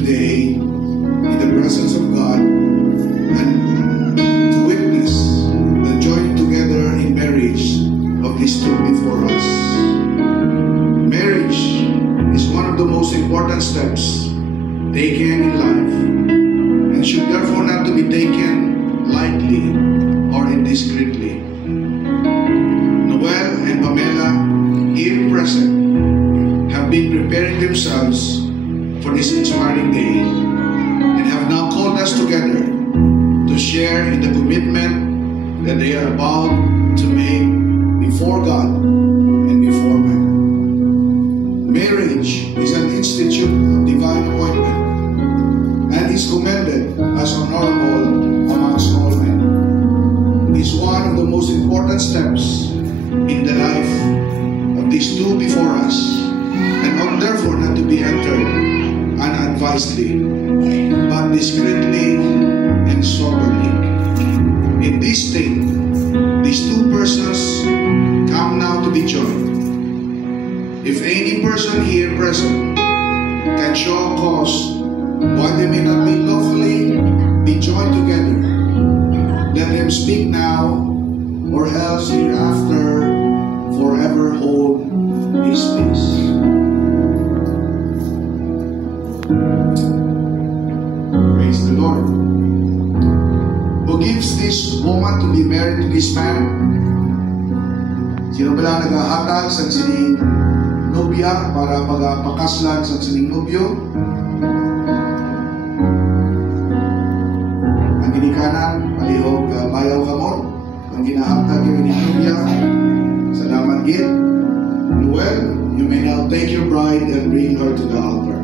today in the presence of God and to witness the joining together in marriage of these two before us. Marriage is one of the most important steps taken in life and should therefore not to be taken lightly or indiscreetly. Noel and Pamela, here present, have been preparing themselves for this inspiring day and have now called us together to share in the commitment that they are about to make before God and before men. Marriage is an institute of divine appointment and is commended as honorable amongst all men. It is one of the most important steps in the life of these two before us, and ought therefore not to be entered unadvisedly, but discreetly and soberly. In this state, these two persons come now to be joined. If any person here present can show cause why they may not be lawfully be joined together, let him speak now, or else hereafter forever hold his peace. Praise the Lord. Who gives this woman to be married to this man? Sino ba lang naghahatag sa sining nobya para pagpakaslan sa sining nobyo? Ang ginikanan, palihog bayaw kamot. Ang ginahatag yung nobya. Salamat gid. Well, you may now take your bride and bring her to the altar.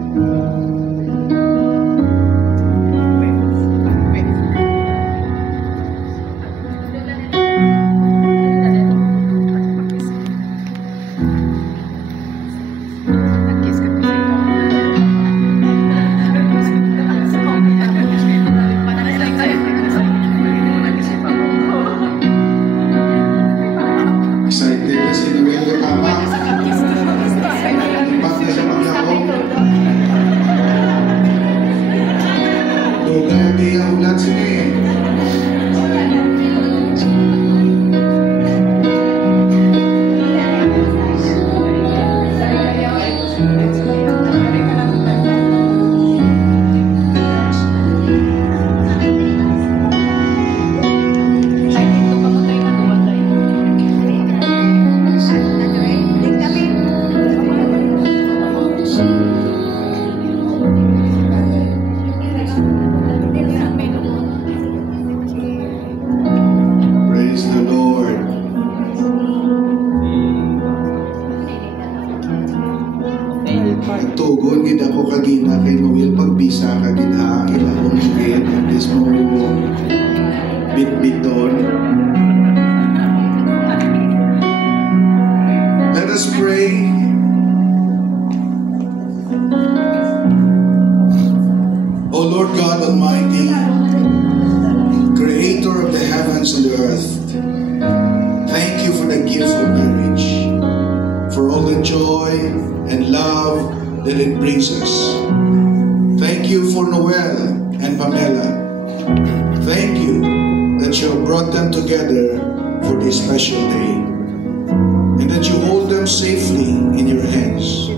Nagtugon gid ako kagina kay Noel pagbisa kagina ilahong gid this mo bitbiton. Let us pray. O Lord God Almighty, Creator of the heavens and the earth, thank you for the gift of marriage, for all the joy and love that it brings us. Thank you for Noel and Pamela. Thank you that you have brought them together for this special day, and that you hold them safely in your hands.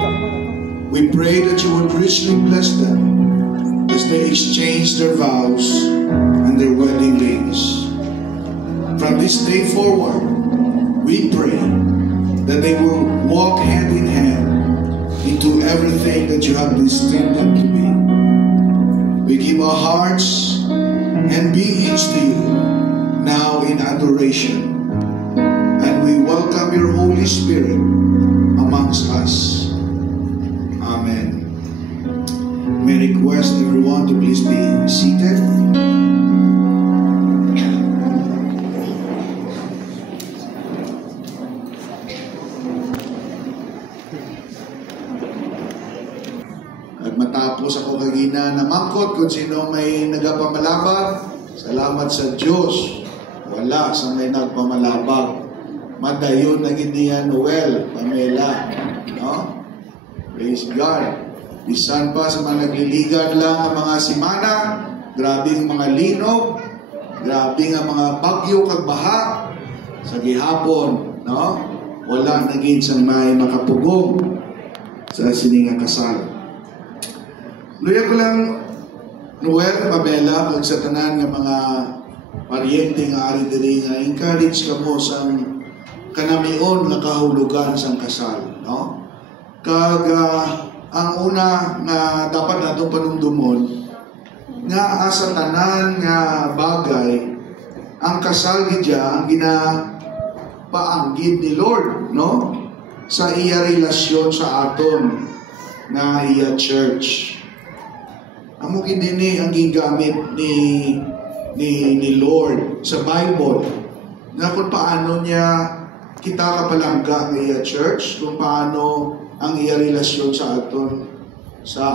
We pray that you would richly bless them as they exchange their vows and their wedding rings. From this day forward, we pray that they will walk hand in hand into everything that you have destined them to be. We give our hearts and beings to you now in adoration, and we welcome your Holy Spirit amongst us. Amen. May request everyone to please be seated. Matapos ako kagina na mangkot kung sino may nagapamalabag. Salamat sa Diyos. Wala sa may nagpamalabag. Madayon na giniya Noel, Pamela. No? Praise God. Bisan pa sa mga nagliligad lang ang mga simana, grabe ang mga linog, grabe ang mga bagyo kag baha sa gihapon, no? Wala naging sa may makapugong sa sininga kasal. Luya ko lang, Noel, Mabela, kag sa tanan nga mga paryente nga ari diri nga encourage ka mo sa kanamion nga kahulugan sang kasal, no? Kag ang una nga dapat nato panumdumon nga asa tanan nga bagay ang kasal gidya ang ginapaanggid ni Lord, no? Sa iya relasyon sa aton nga iya church. Amo gid dinhi ang gigamit ni Lord sa Bible na kung paano niya kita kapalangga ng iya church, kung paano ang iya relasyon sa aton sa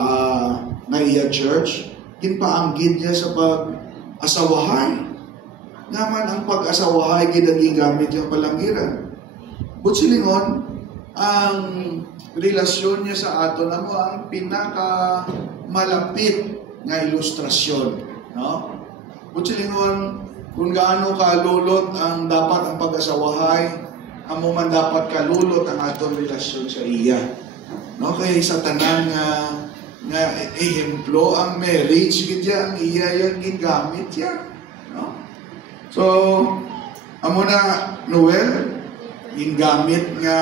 ng iya church, kinpaanggid niya sa pag-asawahay. Naman ang pag-asawahay gigamit yung palanggiran. But silingon, ang relasyon niya sa aton amo ang pinaka malapit nga ilustrasyon, no? But silingon, kung gaano kalulot ang dapat ang pag-asawahay, amo man dapat kalulot ang atong relasyon sa iya. No, kay sa tanan nga ehemplo ang marriage gidya ang iya yung gigamit ya. No? So amo na Noel gingamit nga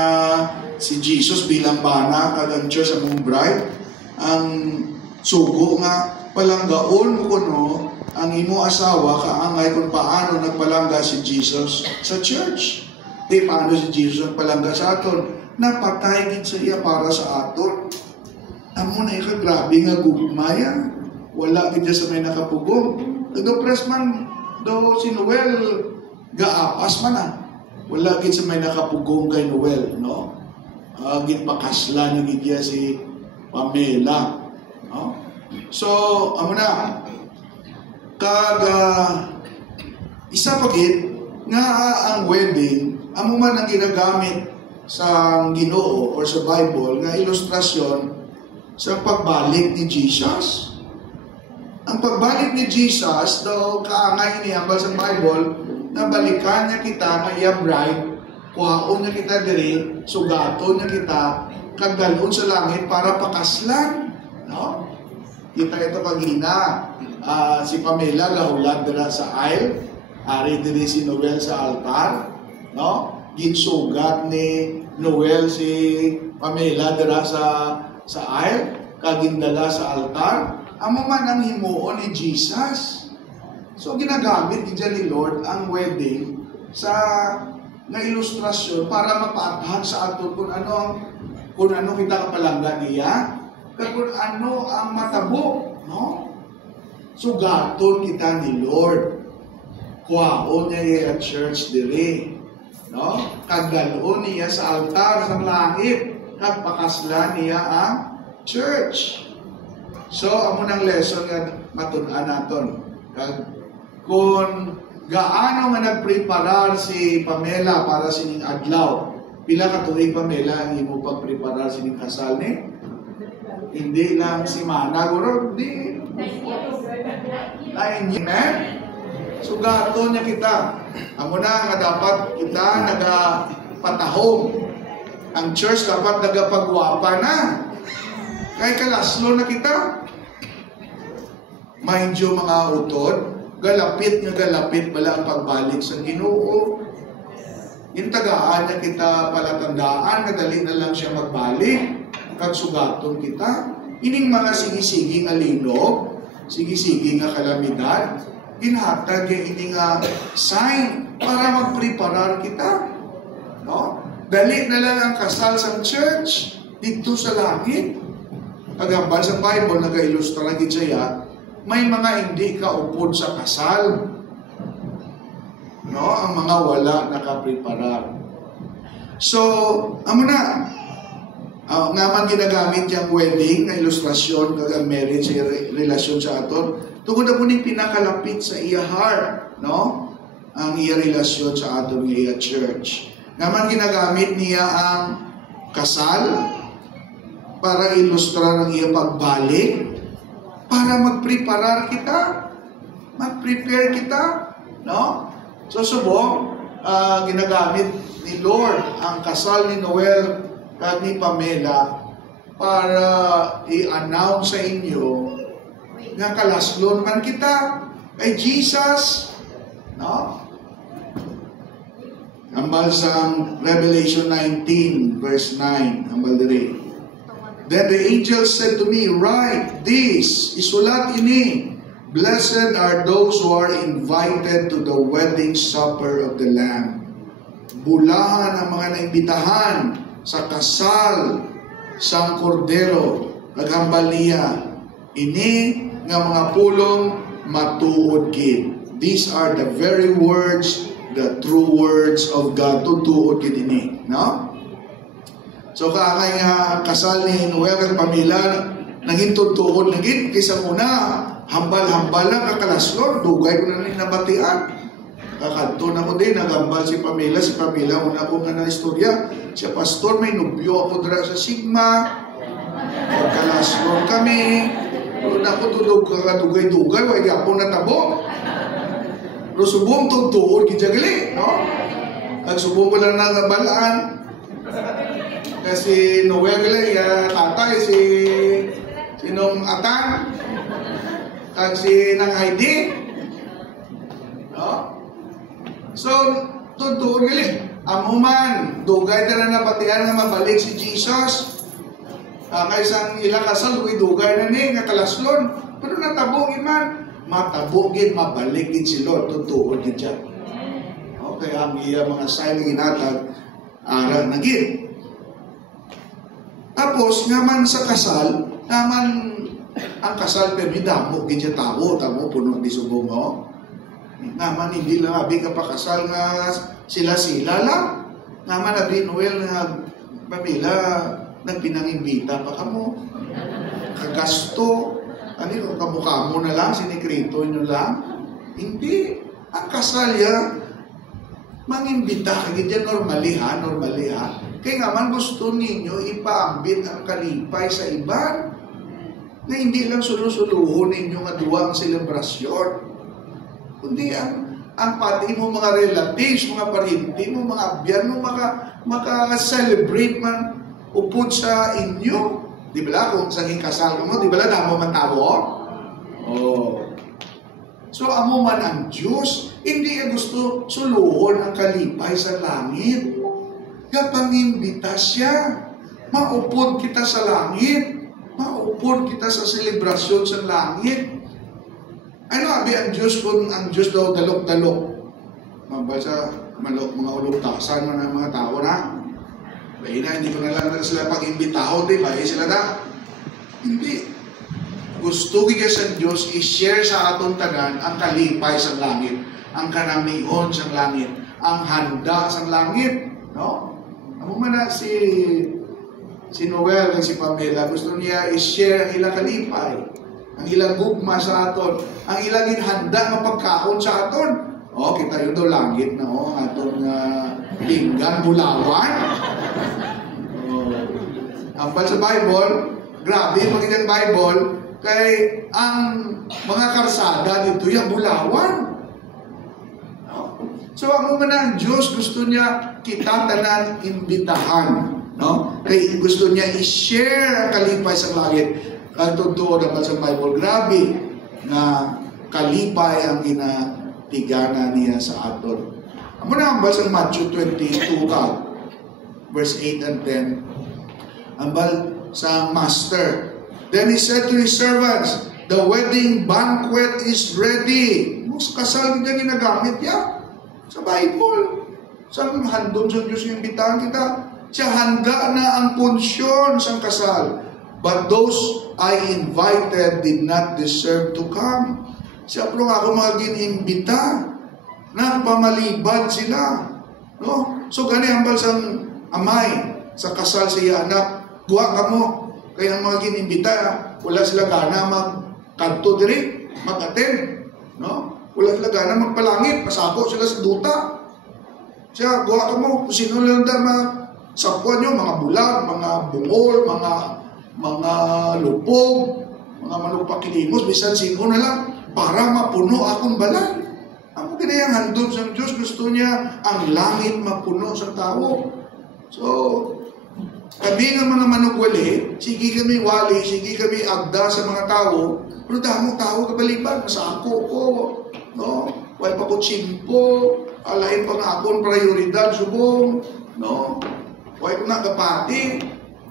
si Jesus bilang bana kag ang church among bride ang sugo nga palanggaon mo kuno ang imo asawa kaangay kung paano nagpalangga si Jesus sa church. Di paano si Jesus ang palangga sa aton? Napatay gid sa iya para sa aton. Amo na ika grabe nga gugmaya. Wala gid sa may nakapugong. Nagdopres man do si Noel gaapas man na. Wala gid sa may nakapugong kay Noel, no? Gid pakasla ni gid si Pamela, no? So, amo na kag isa pa gid nga ang wedding amo man ang ginagamit sa Ginoo or sa Bible nga ilustrasyon sa pagbalik ni Jesus. Ang pagbalik ni Jesus daw kaangay ni ambal sa Bible na balikan niya kita nga iya bride, kuhaon niya kita diri, sugaton niya kita kag dalhon sa langit para pakaslan, no? Kita ito kagina si Pamela gahulad dira sa aisle, ari diri si Noel sa altar, no? Ginsugat ni Noel si Pamela dira sa aisle, kagindala sa altar. Amo man ang himuon ni Jesus. So ginagamit diyan ni Lord ang wedding sa nga ilustrasyon para mapaabhag sa aton kung ano kita kapalangga niya, kung ano ang matabo, no? Sugaton kita ni Lord. Kuhaon niya at church diri, no? Kagdalon niya sa altar sa langit, kag pakaslan niya ang church. So amo nang lesson nga matun-an naton. Kag kung gaano nga nagpreparar si Pamela para sining adlaw, pila ka tuig Pamela ang imo pagpreparar sining kasal ni? Hindi lang si Mana guro, di. Amen. Sugaton niya kita. Amo na nga dapat kita nagapatahom. Ang church dapat nagapagwapa na. Kay kalaslo na kita. Mind you mga utod, galapit bala ang pagbalik sa Ginoo. Yung tagaan niya kita palatandaan, nadali na lang siya magbalik. Kag sugaton kita. Ining mga sige-sige nga linog, sige-sige nga kalamidad, ginhatag yung ini nga sign para magpreparar kita. No? Dali na lang ang kasal sa church dito sa langit. Kagambal sa Bible, nag-ilustra gid siya, may mga hindi kaupod sa kasal. No? Ang mga wala nakapreparar. So, amo na, nga man ginagamit yung wedding na ilustrasyon kag marriage relasyon sa aton. Tungod na po ning pinakalapit sa iya heart, no? Ang iya relasyon sa aton ng iya church. Nga man ginagamit niya ang kasal, para ilustra ng iya pagbalik, para mag-prepare kita, no? So subong, ginagamit ni Lord ang kasal ni Noel at ni Pamela para i-announce sa inyo nga kalaslon man kita kay Jesus, no? Ambal sa Revelation 19 verse 9, ambal diri. Then the angel said to me, "Write this, isulat ini, blessed are those who are invited to the wedding supper of the Lamb." Bulahan ang mga naimbitahan sa kasal sang kordero, naghambal niya, ini nga mga pulong matuod gid. These are the very words, the true words of God. Tutuod gid ini, no? So kakay nga kasal ni Noel at Pamela, naging tutuod na gid kaysa una, hambal-hambal lang kakalaslon, dugay ko na rin nabatian. Kakadto na ko din, nagambal si Pamela. Una ko nga na istorya, siya pastor, may nubyo ako dira sa Sigma, pagkalaslon kami, una ko tudog kakadugay-dugay, wag ako natabo. Pero subong tutuod gijagali, no? Nagsubong ko lang nagabalaan. Kasi Noel gali, tatay, sinong Atang, kag si nang Heidi, no? So, tutuon gali. Amuman, dugay na napatian nga mabalik si Jesus. Kaysang ilang kasal, dugay na ni, nga kalaslon. Pero natabong iman, matabogin, mabaligin si Lord, tutuon gid siya. Okay, ang iya mga sign ginatag, aral na gid. Tapos, naman sa kasal, naman ang kasal permidamo, gid siya tamo puno di subong mo. Naman hindi lang abi ka pakasal nga sila-sila lang. Naman abi Noel nga Pamela nagpinangimbita pa kamo. Kagasto, ano kamukha mo na lang, sinikrito nyo lang. Hindi. Ang kasal ya, mangimbita kagid yan normali ha. Kaya nga man gusto ninyo ipaambit ang kalipay sa iba. Na hindi lang sulusuluhon ninyo nga duwa ang selebrasyon. Kundi ang pati mo mga relatives, mga parinti mo, mga abyan mo, maka-celebrate man upod sa inyo. Di ba kung sa kasal mo, di ba damo man tao? Oh. So, amo man ang Diyos, hindi ka gusto suluhon ang kalipay sa langit. Kapangimbita siya. Maupod kita sa langit. Maupod kita sa selebrasyon sa langit. Ano abi ang Diyos kung ang Diyos daw dalok-dalok? Mabasa, mga ulugtasan ng mga tao na. Bayi na, hindi ko na lang sila pag-imbitaho, di ba? Sila na. Hindi. Gusto kita sa Diyos i-share sa atong tanan ang kalipay sa langit, ang kanamion sa langit, ang handa sa langit. No? Amo man na si Noel at si Pamela, gusto niya i-share ang ilang kalipay, ang ilang gugma sa aton, ang ilang handa ng pagkaon sa aton. O, kita yun daw langit na atong linggan, bulawan. Ambal sa Bible, grabe magiging Bible, kay ang mga karsada dito yung bulawan. So ang mga Diyos gusto niya kita tanan imbitahan, no? Kay gusto niya i-share ang kalipay sa langit. Ang totoo naman sa Bible, grabe na kalipay ang ginatiganan niya sa aton. Amo na ambal sa Matthew 22 verse 8 and 10. Ambal sa master. Then he said to his servants, "The wedding banquet is ready." Mas kasal niya ginagamit niya sa Bible. Sa handon sa Diyos yung imbitahan kita. Siya handa na ang punsyon sa kasal. But those I invited did not deserve to come. Siya pero ako mga ginimbita. Nagpamalibad sila. No? So gani hambal sa amay, sa kasal siya anak, duwa ka mo. Kaya ang mga ginimbita, wala sila gana magkanto diri, mag-attend. No? Wala sila gana magpalangit, masako sila sa duta. Siya, gawa ka mo, kung sino lang na sapwa nyo, mga bulag, mga bungol, mga lupog, mga manupakilingos, bisan sino na lang, para mapuno akong balan. Ang kinayang handog sa Diyos, gusto niya ang langit mapuno sa tao. So, kami nga mga manugwali, sige kami wali, sige kami agda sa mga tao, pero damo tao kabaliban, sa ako ko, no? Wala pa ko chimpo, alain pa nga akong prioridad, subong, no? Wala ko nakapati.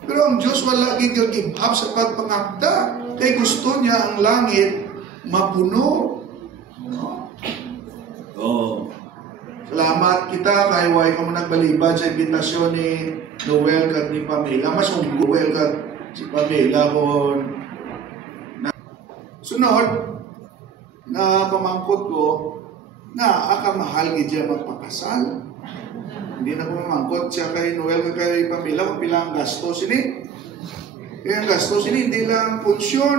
Pero ang Diyos wala give up sa pagpangagda. Kaya gusto niya ang langit mapuno. No? Oh. Salamat kita kay way ka mo nagbalibad sa imbitasyon ni Noel kat ni Pamela. Mas Noel kat si Pamela kon. Sunod na pamangkot ko na aka mahal gid siya magpakasal. Hindi na ko mamangkot siya kay Noel kay Pamela kung pilang gastos ini. Kaya ang gastos ini hindi lang punsyon.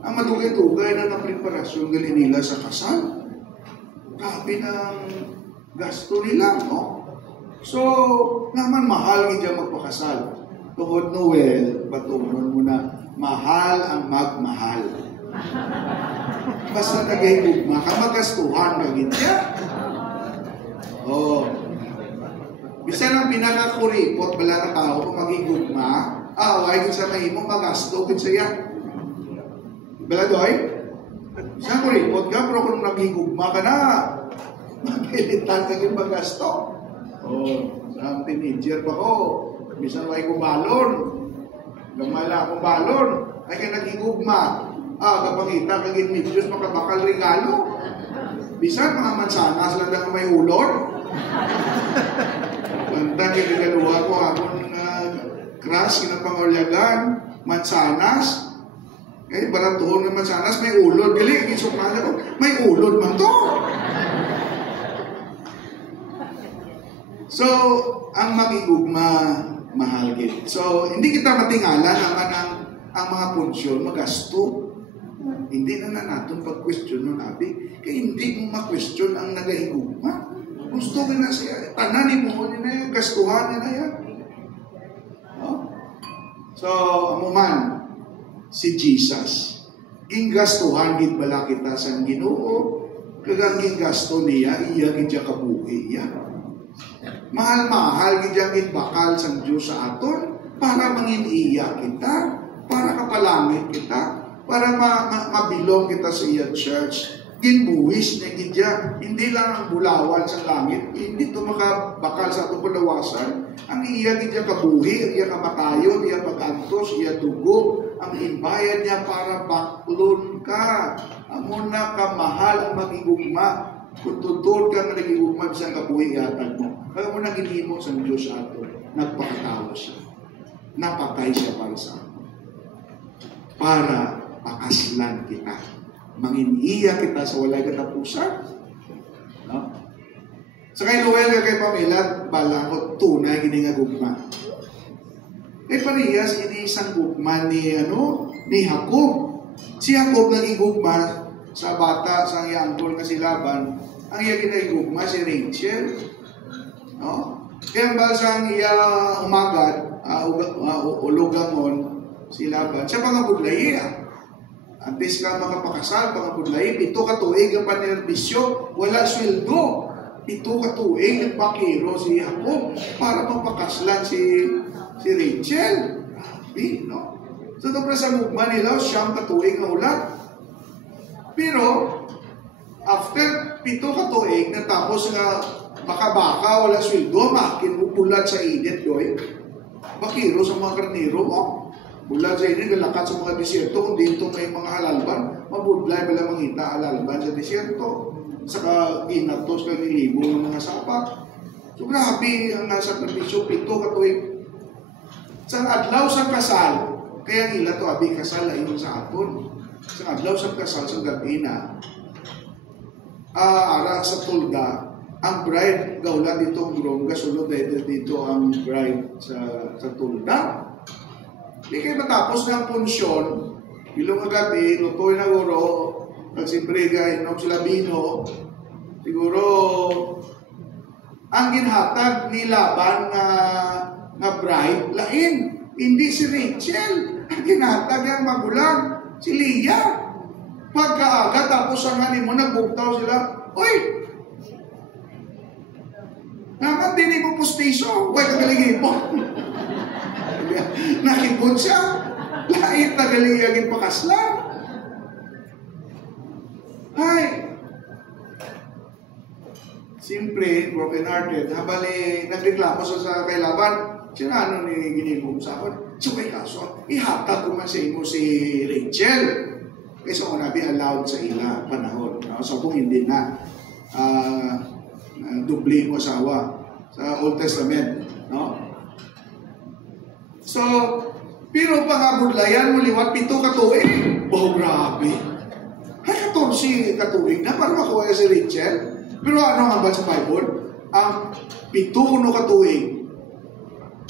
Ang madugay-dugay na ng preparasyon gali nila sa kasal. Grabe ng gasto nila, no? So, naman mahal gid siya magpakasal. Tungod Noel, batunon mo na mahal ang magmahal. Basta nagahigugma ka, magastuhan ka gitya. Oh. Bisan ang pinakakuripot, wala na tao kung magigugma, away kung sa mahimo, magasto kung saya. Bala doy? Bisan kuripot ka, pero kung nagigugma ka na, magilitan ka yung magasto. Oh, sa teenager pa ko, bisan may kubalon, gamala akong balon, ay ka nagigugma. Kapangita kag in Diyos makabakal regalo. Bisan mga mansanas lang na may ulor. Kanta kay dalawa ko akong crush na pangulyagan, mansanas. Kaya baratuhon ng mansanas may ulod. Gali, isukman ko, may ulod man to. So, ang magigugma mahal gid. So, hindi kita matingala naman ang mga punsyon magasto. Hindi na natin pag-question nun, Abi. Kaya hindi mo ma-question ang nagahigugma. Gusto ka na siya. Tananin mo na yan. Gastuhan na yan. No? So, amuman, si Jesus. Gingastuhan gid bala kita sa Ginoo. Kagang gingasto niya, iya gid siya kabuhi iya. Mahal-mahal gid siya bakal sa Diyos sa aton para mangin iya kita, para kapalangit kita. Para mabilong kita sa iya church. Ginbuwis na gidya. Hindi lang ang bulawan sa langit. Hindi ito makabakal sa itong bulawasan. Ang iya gidya kabuhi, iya kamatayon, iya pagkantos, iya dugo. Ang imbayan niya para baklon ka. Amo na kamahal ang magigugma. Kung tutod ka na nagigugma, bisang kabuhi ihatag mo. Kaya mo nang inimo sa Diyos sa ato. Nagpakatawa siya. Napatay siya para sa ato. Para pakaslan kita. Manginiya kita sa walay katapusan. No? Sa kay Noel kay Pamela, balakot tunay gininga gugma. Kay parehas ini isang gugma ni Jacob. Si Jacob naging gugma sa bata sa iyang angkol nga si Laban. Ang iya ginay gugma si Rachel. No? Kaya ang iya umagad, ulugamon si Laban. Siya pangabudlay antes ka makapakasal, pangabudlay, 7 ka tuig ang panerbisyo, wala sweldo. 7 ka tuig nagpakiro si Jacob para mapakaslan si Rachel. Grabe, no? So, doon sa mugma nila, 9 ka tuig ang ulat. Pero, after 7 ka tuig, natapos nga baka-baka, wala sweldo, makin mo pulat sa init, doy. Bakiro sa mga karnero mo. Bulan sa inyo, nalakat sa mga disyerto, kung dito may mga halalban, mabudlay pala mangita halalban sa disyerto. Saka ginatos ka nilibo ng mga sapat. So grabe ang nasa permisyo, 7 ka tuwing. Sa adlaw sa kasal, kaya nila to abi kasal na iyon sa aton. Sa adlaw sa kasal, sa gabi na, ara sa tulda, ang bride, gaulan dito ang groom, kasunod dito ang bride sa tulda. Di kayo matapos ng punsyon, ilong gabi, lutoy na guro, nagsimbrega, inom sila bino, siguro, ang ginhatag ni Laban na bride, lain, hindi si Rachel. Ginatag yung magulang. Si Leah. Pagkaaga, tapos ang hanin mo, nagbugtaw sila. Uy! Naman din mo pustiso. Huwag kagaligin mo. Nakipot siya. Lait na galigagin pakaslan. Ay! Siyempre, broken-hearted. Habali, nagreklamo sa kay Laban. Siya ano ni ginibong sa akin? So may kaso, ihatag ko man sa imo si Rachel. Kaysa ko nabi allowed sa ila panahon. No? So kung hindi na dubli mo asawa sa Old Testament. No? So, pero pangabudlayan mo liwat 7 katuig. Oh, grabe. Ay, 14 katuig na para makuha si Rachel. Pero ano nga ba sa Bible? Ang 7 katuig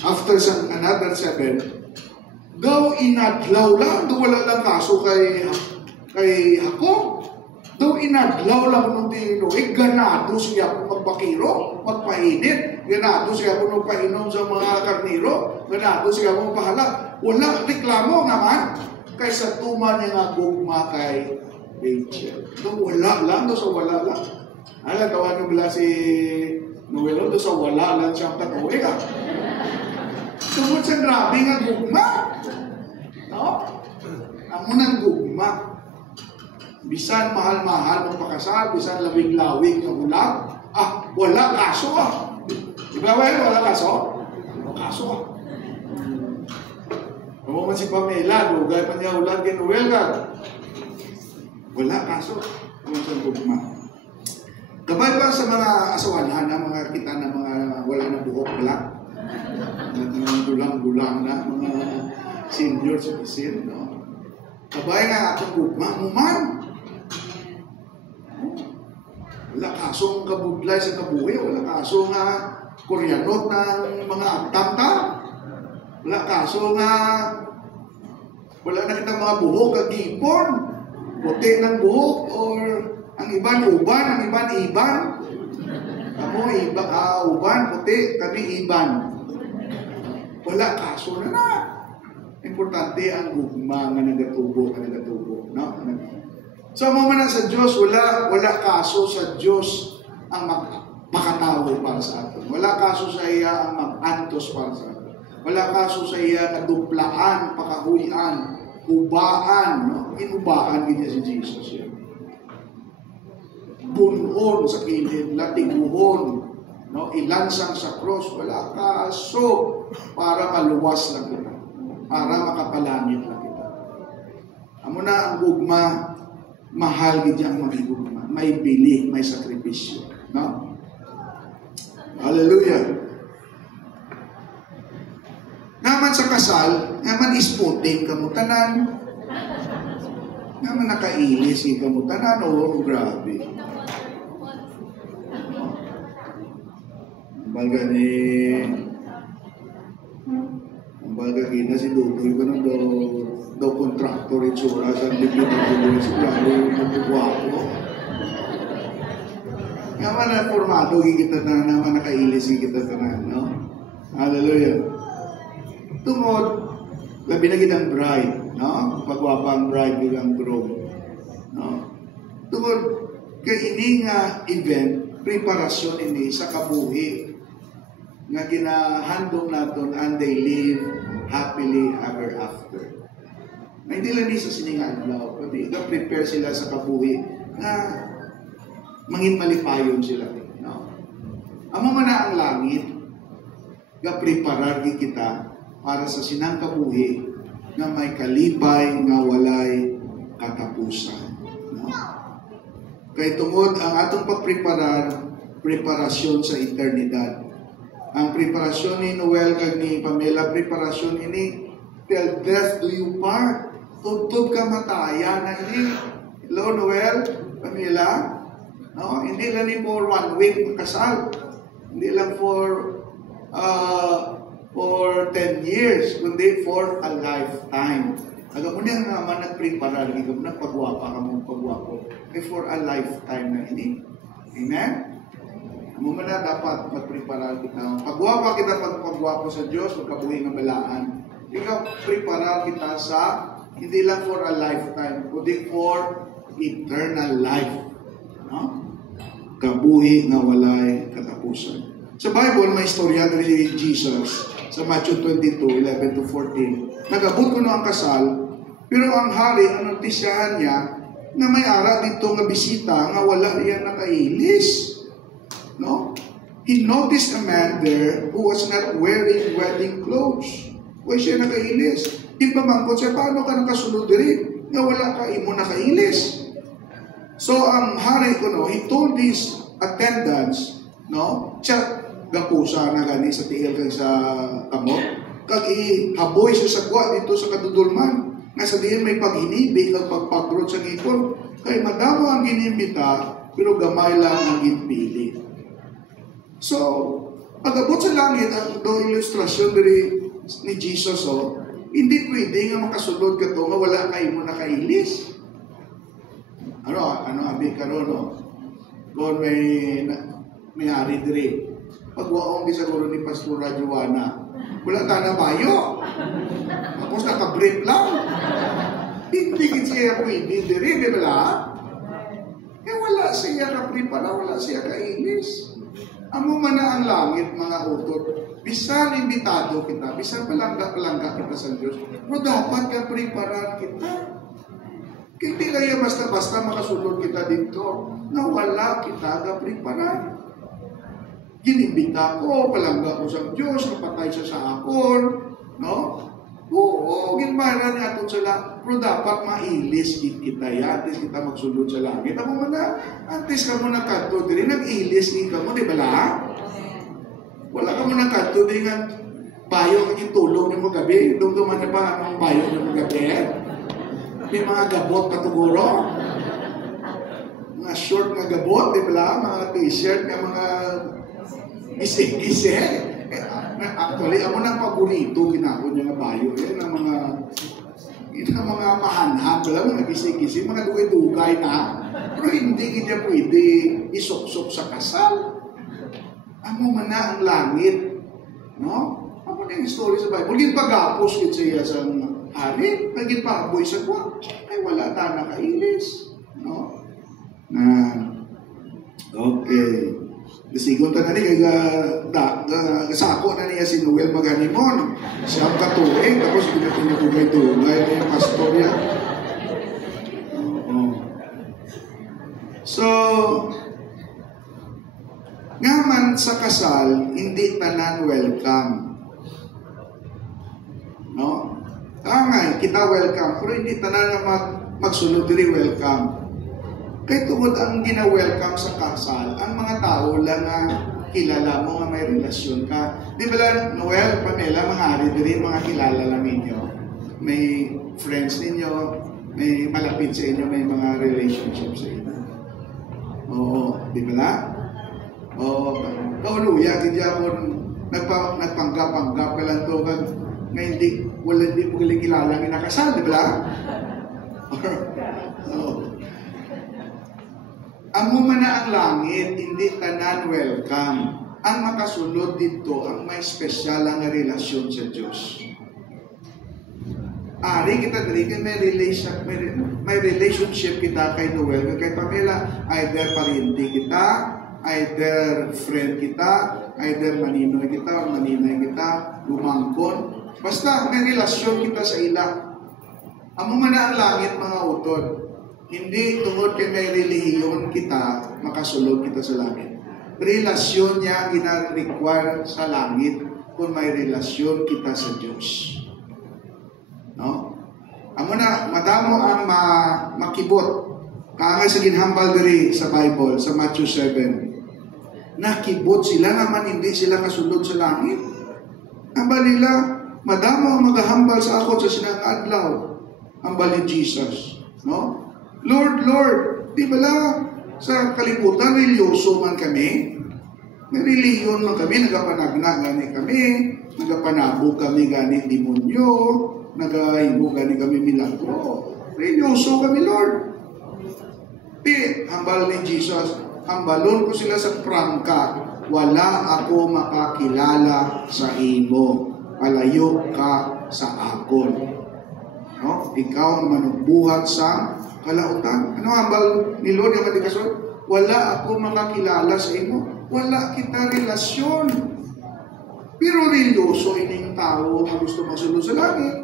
after another 7, daw inadlaw lang, daw wala lang kaso kay Jacob. Daw inadlaw lang nung tinuig, ganado siya kung magpakiro, magpainit, ganado siya kung magpainom sa mga karniro, ganado siya kung magpahala. Wala reklamo naman kaysa tuman niya nga gugma kay Rachel. Daw wala lang, daw sa wala lang. Alam, tawagin mo si Noel, daw sa wala lang siyang katuig. Tungkol sa grabe nga gugma. No? Ang unang gugma. Bisan mahal-mahal ng pakasal, bisan lawig-lawig na ulam. Wala kaso Di ba ba yun? Wala kaso? Kaso Ano man si Pamela, lugay pa niya ulan kay Noel ka. Wala kaso. Tungkol sa gugma. Kabay pa sa mga asawahan na mga kita na mga wala na buhok wala. Mga gulang-gulang na mga senior citizen. No? Kabay nga atong gugma mo man. Wala kasong kabudlay sa kabuhi. Wala kasong kuryanot ng mga agtanta. Wala kasong wala na kita mga buhok kag-ipon. Puti ng buhok or ang iban uban, ang iban iban. Kamo uban, puti, kami iban. Wala kaso na. Importante ang gugma nga nagatubo. No? So, mamana sa Diyos, wala kaso sa Diyos ang makatawo para sa atin. Wala kaso sa iya ang mag-antos para sa atin. Wala kaso sa iya na duplaan, pakahuyan, hubaan. No? Inubaan niya si Jesus. Bunon sa kilid, latiguhon, no? Ilansang sa cross. Wala kaso para maluwas lang kita. Para makapalangit lang kita. Amo na ang gugma, mahal gid ang magigugma. May bili, may sakripisyo. No? Hallelujah. Naman sa kasal, naman isputing kamutanan. Naman nakailis kamutanan. Oh, grabe. Baga kita si Dutoy ko na daw contractor itsura sa dibli ng tuloy si Claro yung magkukwapo. Naman na formado kita na naman nakailis kita na, no? Hallelujah. Tungod, labi na kitang bride, no? Pagwapang bride bilang groom, no? Tungod, kay ini nga event, preparasyon ini sa kabuhi nga ginahandong naton and they live happily ever after. Na hindi lang sa siningan law, pati prepare sila sa kabuhi na mangin malipayon sila. No? Amo man na ang langit, ga-preparar kita para sa sinang kabuhi na may kalipay nga walay katapusan. No? Kay tungod ang atong preparasyon sa eternidad. Ang preparasyon ni Noel kag ni Pamela, preparasyon ini till death do you part. Tugtog ka mataya na ini. Hello Noel, Pamela. No, hindi lang ni for 1 week kasal. Hindi lang for 10 years, kundi for a lifetime. Aga mo niya naman nagprepara, hindi mo na pagwapa ka mong pagwapo. For a lifetime na ini. Amen? Mo na dapat magprepara kita. Pagwapa kita pagpagwapo sa Diyos, magkabuhi ng balaan. Prepare kita sa hindi lang for a lifetime, kundi for eternal life. No? Kabuhi nga walay katapusan. Sa Bible, may istorya ni Jesus sa Matthew 22:11-14. Nagabot ko na ang kasal, pero ang hari, ang notisyahan niya, na may ara dito nga bisita, nga wala riyan nakailis. No? He noticed a man there who was not wearing wedding clothes. Why siya nakailis? Ipamangkot siya, paano ka nakasunod diri? Nga wala ka imo nakailis. So, ang hari ko, no, he told his attendants, no, siya, gapusa na gani sa tiil kag sa kamot, kag ihaboy siya sa kuwa dito sa kadudulman. Nga sa diyan may pag-inibig kag pagpagrod sa ngipon. Kay madamo ang ginimita, pero gamay lang ang ginpili. So, pag-abot sa langit, ang ilustrasyon ni Jesus, hindi pwede nga makasunod ka to nga wala kayo mo nakailis. Ano abi karon, no? Kung may ari diri. Pagwaong di siguro ni Pastor Rajuana, wala ka na bayo. Tapos naka-brief lang. Hindi siya pwede diri, di ba? Eh wala siya ka-prepara, wala siya kainis. Amo man na ang langit, mga utot. Bisan imbitado kita, bisan palangga kita sa Diyos, pero dapat ka-preparan kita. Hindi kaya basta-basta makasunod kita dito, na wala kita ka-preparan. Ginimbita ko, palangga ko sa Diyos, napatay siya sa akon, no? Oo, ginmara niya atong sila, pero dapat mailis kita yan, atis kita magsulod sa langit. Ako mo na, atis ka mo na kanto, diri nag-ilis ka mo, di ba la? Wala ka mo na kanto, diri nga, bayo kaging tulong niyo mo gabi, dumduman na ba ang bayo niyo mo gabi? May mga gabot katuguro, mga short nga gabot, di ba la? Mga t-shirt, mga gising-gising. Actually, ako nang paborito, ginako niya nga bayo. Yan ang mga mahanhang, mga gising-gising, mga dugay-dugay na. Pero hindi niya pwede isok-sok sa kasal. Amo man na ang langit. No? Ako na yung story sa Bible. Gin pag-apos siya sa hari, naging paaboy sa kwa. Ay wala ta nakailis. No? Okay. Sigon ta na ni kasako na niya si Noel Maganimon. Siya ang katuig, tapos pinatulog-tugay yung pastor niya. So, nga man sa kasal, hindi tanan welcome. No? Tangay, kita welcome, pero hindi tanan na magsunod diri welcome. Kaya tungod ang gina-welcome sa kasal, ang mga tao lang nga kilala mo nga may relasyon ka. Di ba lang, Noel, Pamela, mga ari din, mga kilala lang ninyo. May friends ninyo, may malapit sa inyo, may mga relationships sa inyo. Oo, di ba lang? Oo, kauluya, hindi ako nagpanggap-panggap ka lang to, nga hindi mo kilala nga nakasal, di ba lang? Oo. Amo man na ang langit, hindi tanan welcome. Ang makasunod dito, ang may espesyal nga relasyon sa Diyos. Ari kita diri may relationship kita kay Noel, kay Pamela, either parinti kita, either friend kita, either maninoy kita, or maninay kita, lumangkon. Basta may relasyon kita sa ila. Amo man na ang langit, mga utod. Hindi tungod kay may relihiyon kita, makasulod kita sa langit. Relasyon niya gina-require sa langit kung may relasyon kita sa Diyos. No? Amo na, madamo ang makibot. Kaangay sa ginhambal diri sa Bible, sa Matthew 7. Nakibot sila naman, hindi sila kasulod sa langit. Ang balila, madamo ang maghahambal sa ako sa sinang adlaw. Ang bali Jesus. No? Lord, Lord, di ba lang sa kalibutan, religyoso man kami? May reliyon man kami, nagapanagna gani kami, nagapanabog kami gani demonyo, nagahimo gani kami milagro. Religyoso kami, Lord. Hambal ni Jesus, hambalon ko sila sa prangka, wala ako makakilala sa imo. Palayo ka sa akon. No? Ikaw ang manugbuhat sa kalautan. Ano hambal ni Lord yung matikason? Wala ako makakilala sa imo. Wala kita relasyon. Pero religyoso ining tao na gusto magsulod sa langit.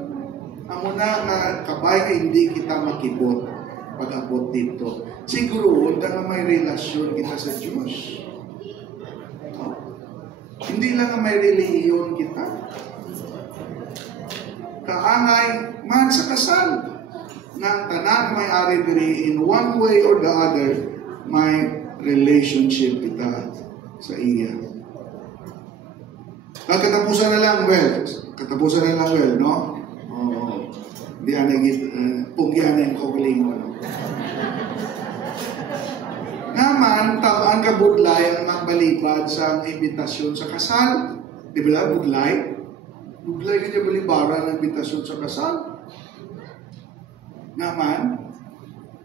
Amo na nga kabay ka hindi kita makibot pag-abot dito. Siguro, na may relasyon kita sa Diyos. No? Hindi lang nga may relihiyon kita. Kaangay man sa kasal ng tanan may ari diri in one way or the other may relationship kita sa iya. Katapusan na lang, no? Oo. Hindi punggian na yung kukuling mo. Naman, tabaan ka budlay ang magbalibad sa imbitasyon sa kasal. Di ba budlay? Budlay ka niya balibaran ng imbitasyon sa kasal. Naman,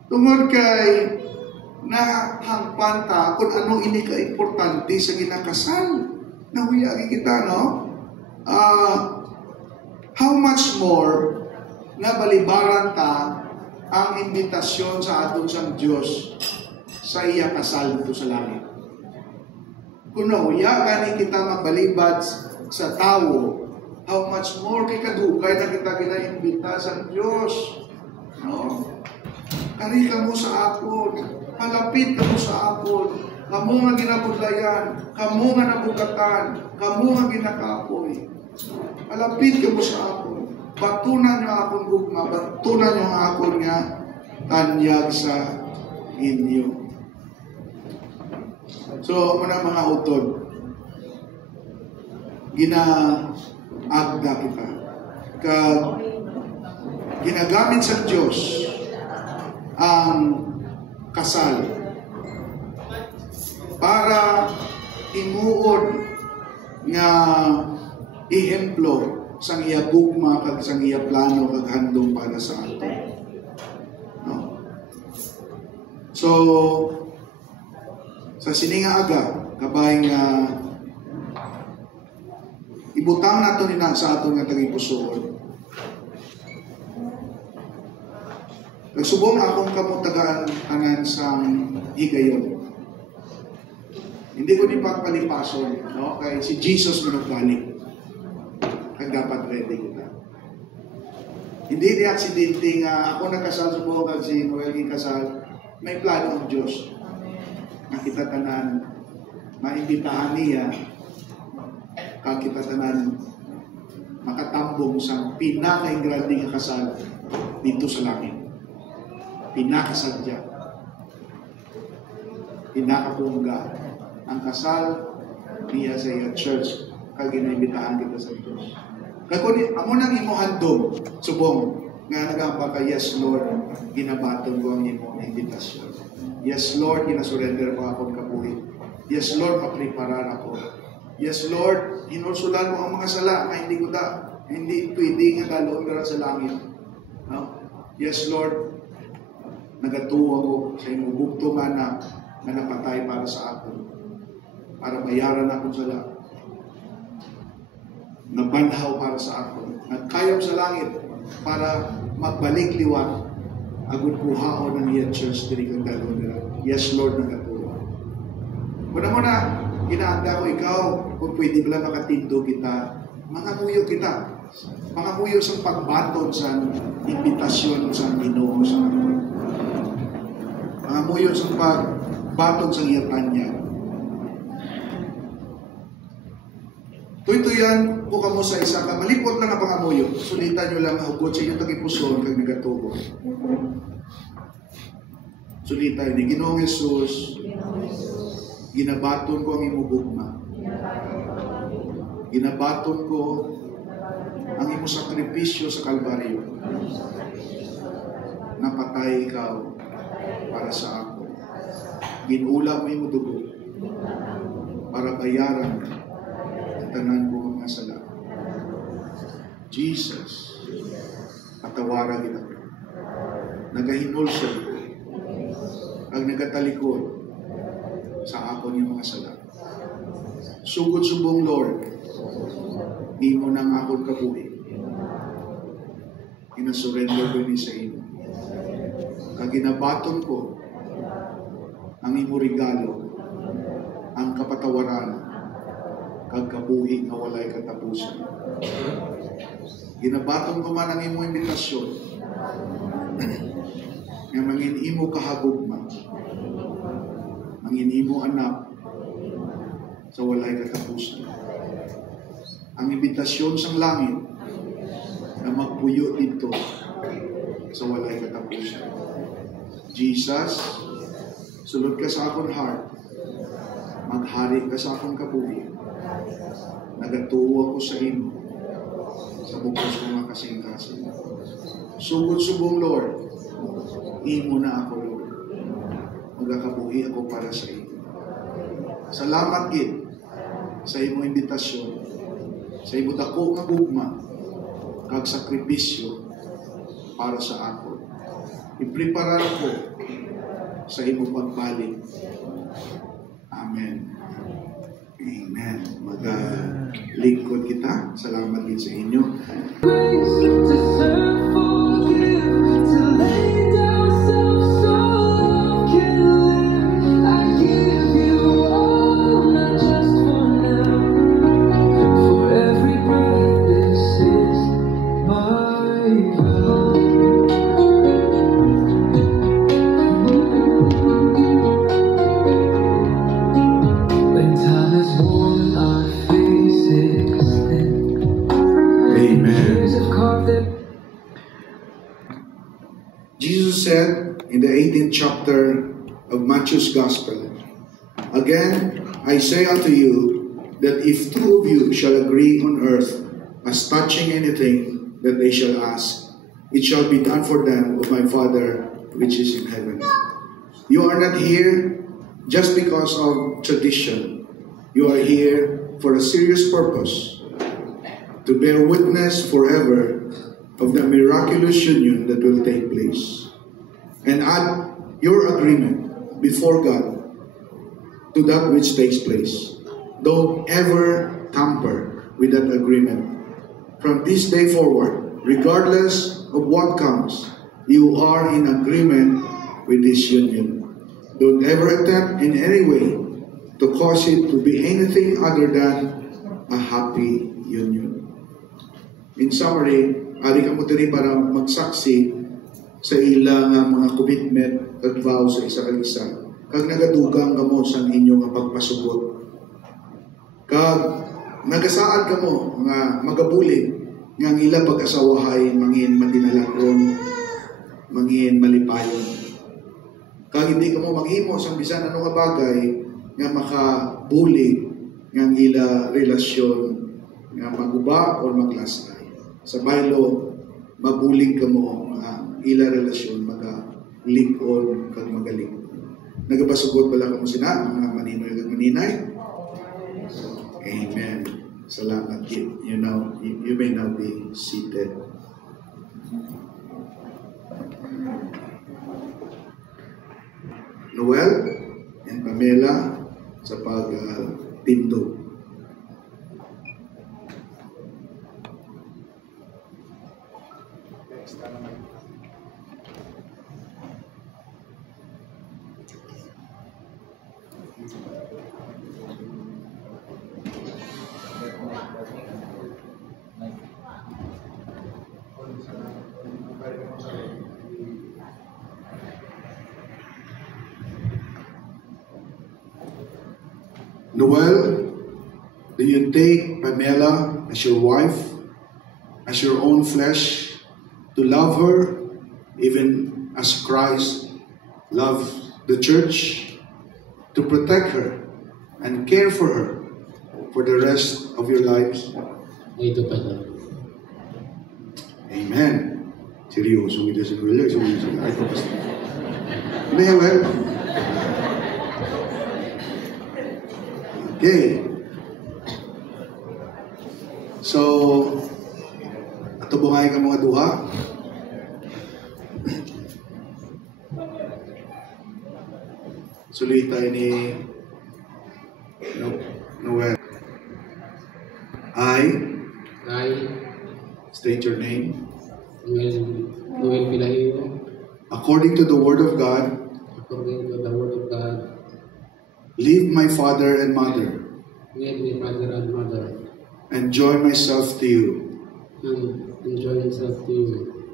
tungod kay nahangpan ta kung ano ini ka-importante sa ginakasal. Nahuyagi kita, no? How much more na balibaran ta ang imbitasyon sa aton sang Diyos sa iya kasal dito sa langit. Kung nahuyagan kita magbalibad sa tao, how much more kay kadugay na kita ginaimbita sa Diyos. No? Kari ka mo sa apon, palapit ka mo sa apon, kamo nga ginabudlayan, kamo nga nabugatan, kamo nga ginakapoy. Palapit ka mo sa apon, batunan niyo akong gugma, batunan niyo akong nga tanyag sa inyo. So, muna mga utod, ginaagda kita. Ginagamit sa Diyos ang kasal para imuod nga ihemplo sang iya gugma kag sang iya plano kag handom para sa ato. No? So, sa sininga aga, kabay nga ibutang nato ni sa aton nga tagipusoon. Nagsubong akong kamutagaan tanan sang higayon. Hindi ko ni pagpalipason, no? Kaya si Jesus manugbalik. Kaya dapat ready kita. Hindi ni aksidente nga ako nakasal subong kag si Noel kasal, may plano ang Diyos. Nakita tanan, maimbitahan niya, kag kita tanan makatambong sa pinaka-ingrandi nga kasal dito sa langit. Pinakasadya. Pinakapungga. Ang kasal niya sa iya church kag ginaimbitahan kita sa Diyos. Kag amo nang imo handom subong nga nagamba ka, yes Lord, ginabaton ko ang imo invitasyon. Yes Lord, ginasurrender ko akong kabuhi. Yes Lord, mapreparar ako. Yes Lord, hinulsulan mo ang mga sala na hindi pwede nga daloon ka sa langit. No? Yes Lord, nagatuwa ko sa imo bugto nga napatay para sa akin. Para bayaran akong sala. Nabanhaw para sa akin. Nagkayam sa langit para magbalik liwat. Agud kuhaon ng iya church diri kang dalon nila. Yes Lord, nagatuwa. Muna, ginaanda ko ikaw, kung pwede ba makatindo kita, mangamuyo kita. Mangamuyo sa pagbaton sa imbitasyon sa Ginoo sa atin. Mangamuyo sa pagbaton sa iya tanya. Tuy-tuyan po kamo sa isa ka, malipot lang ang pangamuyo. Sulitan nyo lang hugot sa inyo tagipuson kag nagatuho. Sulitan ni Ginoong Jesus, ginabaton ko ang imo gugma. Ginabaton ko ang imo sakripisyo sa Kalbaryo. Napatay ikaw para sa ako. Ginula mo imo dugo para bayaran ang tanan ko ang sala. Jesus, patawaran kita. Nagahinulsod ang nagatalikod sa akon yung mga sala. Sugod subong Lord, di mo nang akon kabuhi. Ina-surrender ko ni sa imo. Kaginabaton ko ang imo regalo, ang kapatawaran, kagkabuhi nga walay katapusan. Ginabaton ko man ang imo invitasyon nga mangin imo kahagugma, mangin imo anak sa walay katapusan. Ang imbitasyon sang langit na magpuyo dito sa walay katapusan. Jesus, sulod ka sa akong heart, maghari ka sa akong kabuhi, nagatuwa ko sa imo, sa bukos ko mga kasing-kasing. Sugod-subong, Lord, imo na ako, Lord. Magkakabuhi ako para sa imo. Salamat gid sa imo imbitasyon, sa imo dako nga gugma, kag sakripisyo para sa ako. Ipreparar ko sa imo pagbalik. Amen. Amen. Maglingkod kita. Salamat din sa inyo. Jesus said in the 18th chapter of Matthew's Gospel, "Again, I say unto you, that if two of you shall agree on earth as touching anything that they shall ask, it shall be done for them of my Father which is in heaven." You are not here just because of tradition. You are here for a serious purpose, to bear witness forever of the miraculous union that will take place, and add your agreement before God to that which takes place. Don't ever tamper with that agreement. From this day forward, regardless of what comes, you are in agreement with this union. Don't ever attempt in any way to cause it to be anything other than a happy union. In summary, ari ka mo tiri para magsaksi sa ilang mga commitment at vow sa isa kag isa. Kag nagadugang ka mo sa inyong pagpasugot. Kag nagasaad ka mo nga magabulig nga ang ilang pag-asawahay mangin matinalagon, mangin malipayon. Kag hindi ka mo maghimo sa bisan ano nga bagay nga makabulig nga ang ila relasyon nga maguba o maglasay. Sa baylo, mabulig ka mo ang ila relasyon, maka-link-on kag magaling. Nagapasugot pala ka mo sina, mga maninoy kag maninay? Amen. Salamat. You may now be seated. Noel and Pamela sa pag-tindog. Noel, do you take Pamela as your wife, as your own flesh, to love her even as Christ loved the church, to protect her and care for her for the rest of your lives? Ito pa lang. Amen. Seryoso, hindi sa Noel. Ay, tapos. Noel. Okay. So, ato bungay ka mga duha. Sulitay ni Noel. I I state your name. Noel Pilaio, according to the word of God, according to the word of God, leave my father and mother, leave my father and mother, and join myself to you, and enjoy himself to you,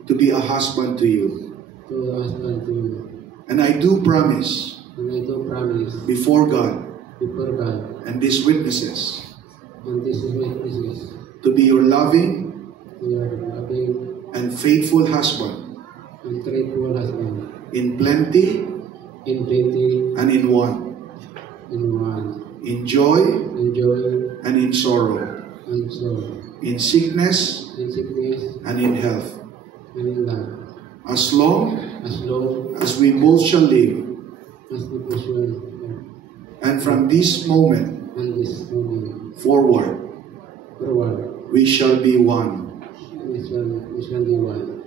to be a husband to you. to a husband to you. And I do promise And I do promise before God before God and these witnesses and this is witnesses to be your loving to your loving and faithful husband and faithful husband in plenty in plenty and in want, in one, in joy in joy and in sorrow, and sorrow, in sickness in sickness and in health, and in love, as long as long as we both shall live. as we pursue And from this moment and this moment forward, forward, we shall be one. we shall be one.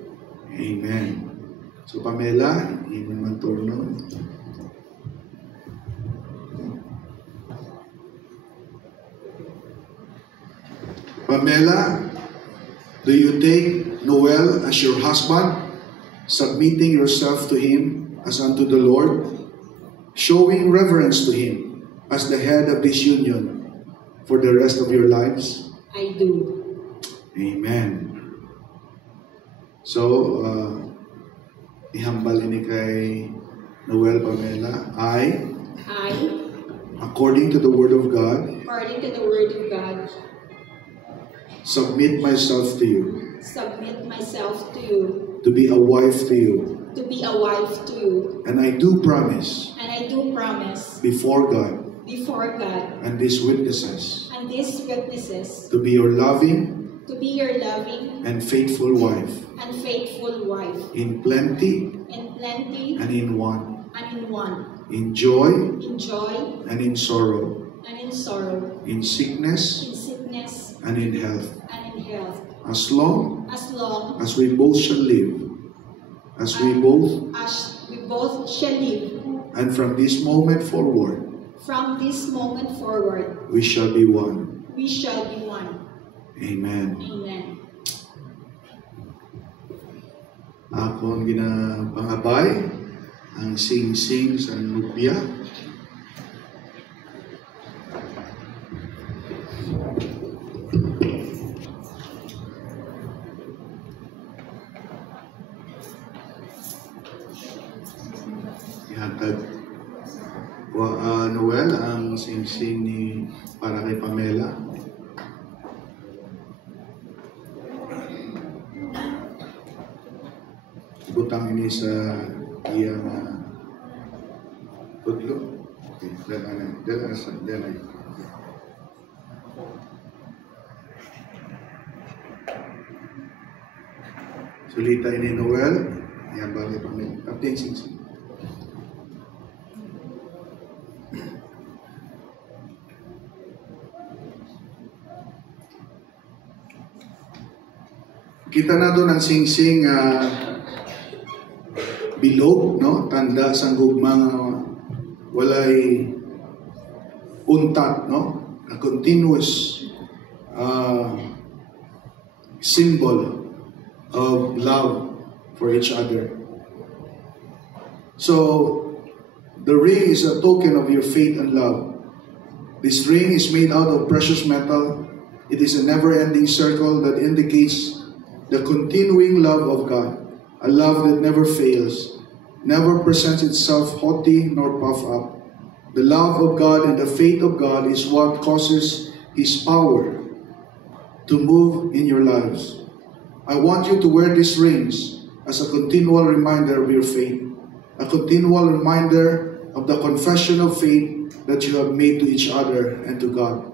Amen. So Pamela, even man turno. Pamela, do you take Noel as your husband, submitting yourself to him as unto the Lord, showing reverence to him as the head of this union for the rest of your lives? I do. Amen. So, ihambal ini kay Noel Pamela, I, according to the word of God, according to the word of God, submit myself to you, submit myself to you, to be a wife to you, to be a wife to you, and I do promise and I do promise before God before God and these witnesses and these witnesses to be your loving to be your loving and faithful wife and faithful wife in plenty in plenty and in want, and in want, in joy in joy and in sorrow, and in sorrow, in sickness in sickness and in health, and in health, as long as long as we both shall live, as we both, as we both shall live. and from this moment forward, From this moment forward, we shall be one. we shall be one. Amen. Amen. Ako ang ginapangabay, ang sing-sing sa nubya. Ihatag Noel ang sing-sing ni para kay Pamela. Butang ini sa iyang pudlo. Okay, dala. Sulita ini Noel, yang balik Pamela. Kapten sing-sing. Kita na doon ang sing-sing bilog, no? Tanda sang gugmang walay untat, no? A continuous symbol of love for each other. So, the ring is a token of your faith and love. This ring is made out of precious metal. It is a never-ending circle that indicates the continuing love of God, a love that never fails, never presents itself haughty nor puffed up. The love of God and the faith of God is what causes His power to move in your lives. I want you to wear these rings as a continual reminder of your faith, a continual reminder of the confession of faith that you have made to each other and to God.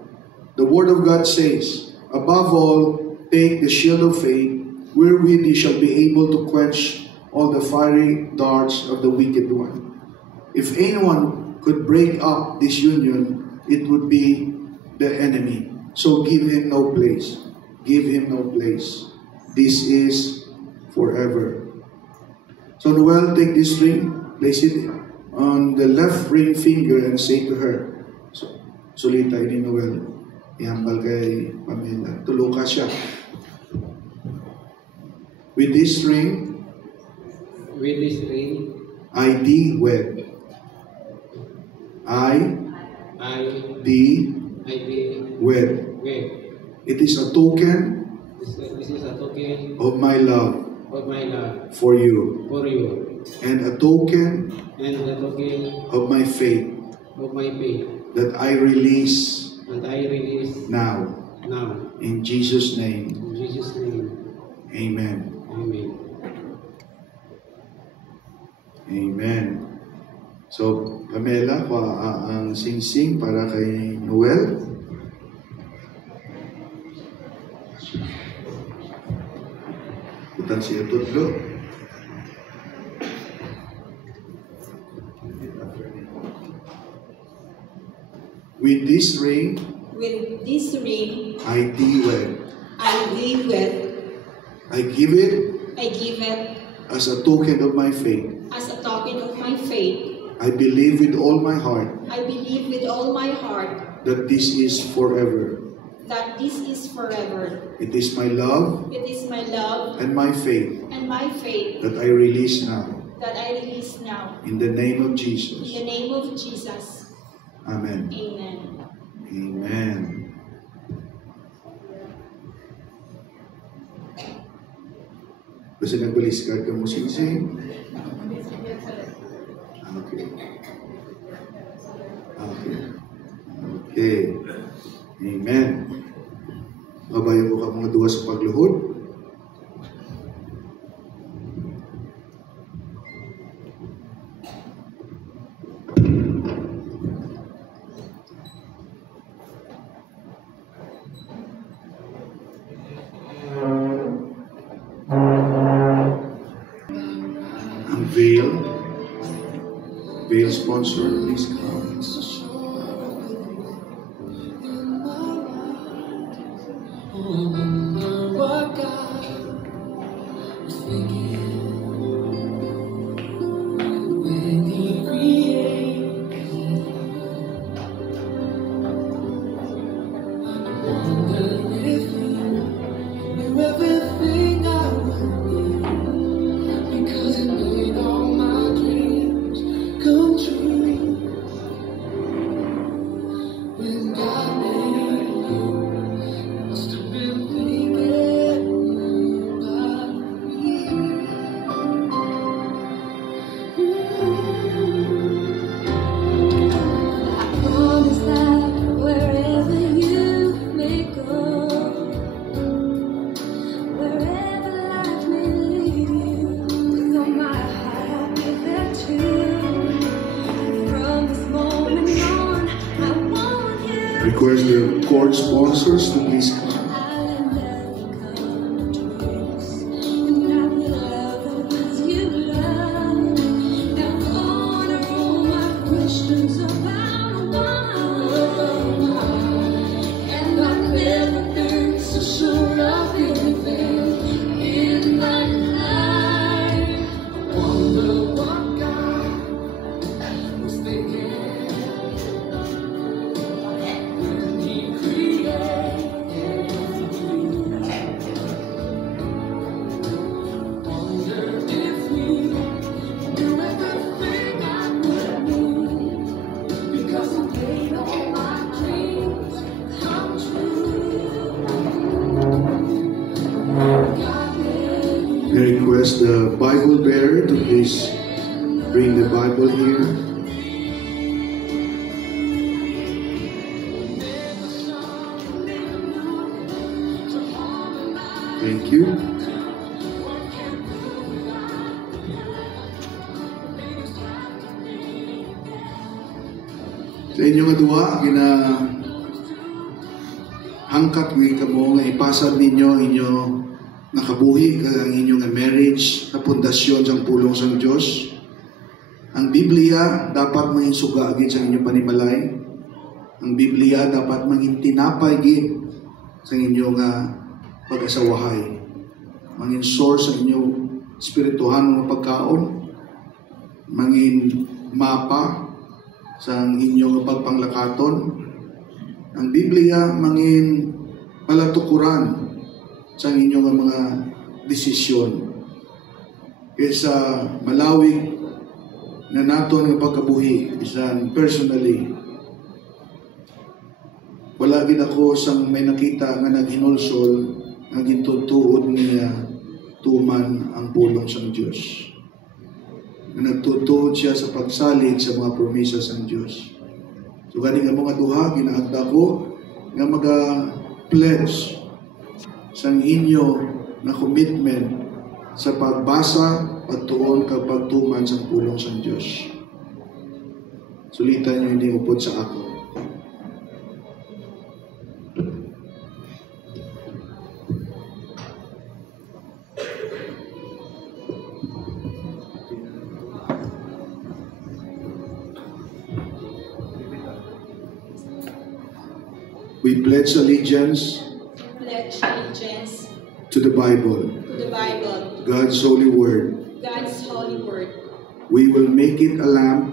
The Word of God says, above all, take the shield of faith, wherewith ye shall be able to quench all the fiery darts of the wicked one. If anyone could break up this union, it would be the enemy. So give him no place. Give him no place. This is forever. So Noel, take this ring, place it on the left ring finger and say to her, Sulita ini Noel, ihambal kay Pamela, tulo ka siya. With this ring, I thee wed. I thee wed. It is a token This is a token of my love of my love for you, for you, and a token and the token of my faith of my faith that I release that I release now. now. In Jesus' name, In Jesus' name, amen. Amen. Amen. So, Pamela, ang sing-sing para kay Noel. Butang siya tutlo. With this ring, I thee wed. I give it as a token of my faith. As a token of my faith. I believe with all my heart I believe with all my heart that this is forever. that this is forever. It is my love It is my love and my faith and my faith that I release now. that I release now. In the name of In Jesus. the name of Jesus. Amen. Amen. Amen. Basta nagbalis card ka mo, sing-sing? Okay. Okay. Okay. Amen. Babayan mo ka mga duwa sa pagluhod. Ang veil sponsor, please come. Request the court sponsors to please come. I request the Bible bearer to please bring the Bible here. Thank you. Sa inyong adwa, hangkat wi kamo nga ipasad ninyo inyo nakabuhi ang inyong marriage na pundasyon sa pulong sang Diyos. Ang Biblia dapat mangin suga agad sa inyong panimalay. Ang Biblia dapat mangin tinapay agad sa inyong pag-asawahay. Mangin source sa inyong spirituhan ng pagkaon. Mangin mapa sa inyong pagpanglakaton. Ang Biblia mangin palatukuran sa inyong mga desisyon. Kaysa malawig na nato ng pagkabuhi, bisan personally, wala gid ako sang may nakita nga naghinulsol nga gintutuod niya tuman ang pulong sang Dios. Na nagtutuod siya sa pagsalig sa mga promesa sang Dios. So gani nga mga duha ginaagda ko nga maga-pledge sang inyo na commitment sa pagbasa, pagtuon kag pagtuman sa pulong sang Dios. Sulitan niyo hindi upod sa ako. We pledge allegiance Pledge allegiance to the Bible, to the Bible, God's holy word. God's holy word. We will make it a lamp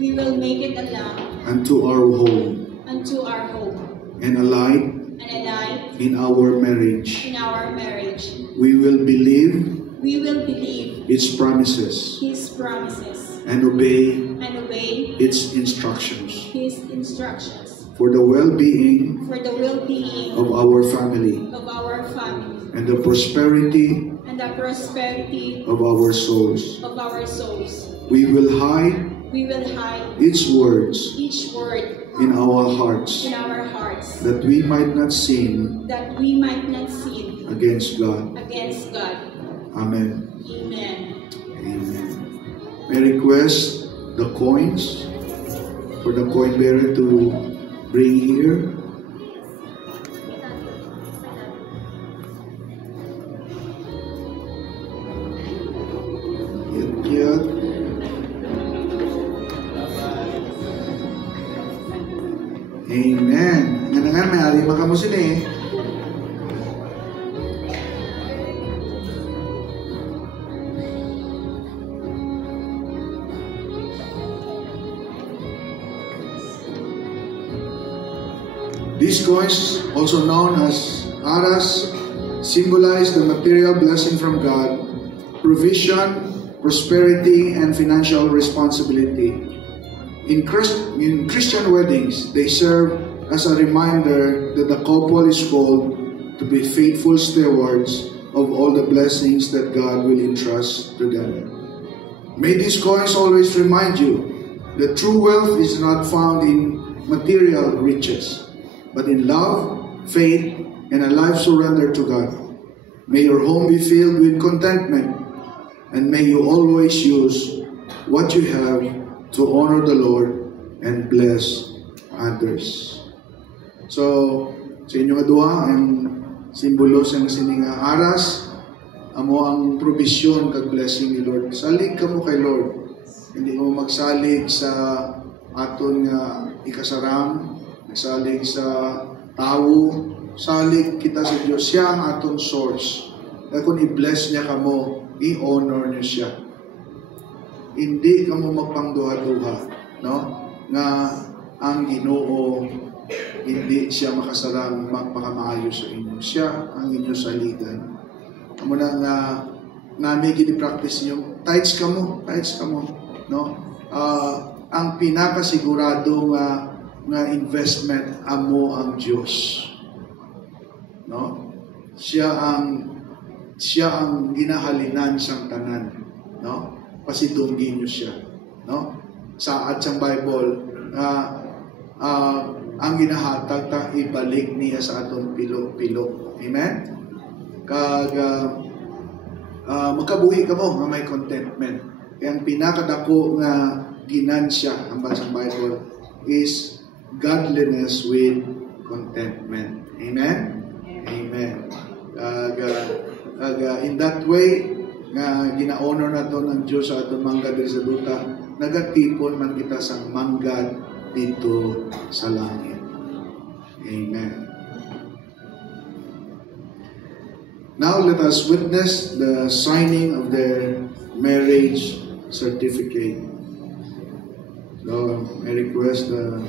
We will make it a lamp unto our home unto our home and a light and a light in our marriage. in our marriage. We will believe We will believe its promises His promises and obey and obey its instructions His instructions for the well-being for the well-being of our family of our family and the prosperity and the prosperity of our souls. of our souls. We will hide We will hide its words each word in our hearts in our hearts, that we might not sin that we might not sin against God. against God. Amen. Amen. Amen. May I request the coins for the coin bearer to bring here. Yat. Amen. Nga na nga, may alima ka mo sila eh. These coins, also known as aras, symbolize the material blessing from God, provision, prosperity, and financial responsibility. In Christian weddings, they serve as a reminder that the couple is called to be faithful stewards of all the blessings that God will entrust to them. May these coins always remind you that true wealth is not found in material riches, but in love, faith, and a life surrendered to God. May your home be filled with contentment, and may you always use what you have to honor the Lord and bless others. So, sa inyong adua, ang simbolo sa sininga aras, amo ang provision kag blessing ni Lord. Salig ka mo kay Lord. Hindi mo magsalig sa aton nga ikasaram, salig sa tao, salig kita sa Diyos. Siya ang aton source. Kaya kung i-bless niya ka mo, i-honor niyo siya. Hindi ka mo magpangduha-duha, no? Nga ang Ginoo hindi siya makasarang magpakamaayo sa inyo. Siya ang inyong saligan. Amo na nga nami gini-practice niyo, tithes ka mo, no? Ang pinakasigurado nga investment amo ang Dios. No? Siya ang ginahalinan sang tanan, no? Pasidunggin niyo siya, no? Saad sang Bible ang ginahatag ta ibalik niya sa aton pilo-pilo. Amen. Kag magkabuhi ka mo nga may contentment. Kaya ang pinakadako nga ginansya ang basang Bible is godliness with contentment. Amen? Amen. In that way, nga gina-honor na to ng Diyos sa atong manggad diri sa duta, nagatipon man kita sa manggad dito sa langit. Amen. Now let us witness the signing of their marriage certificate. So, I request the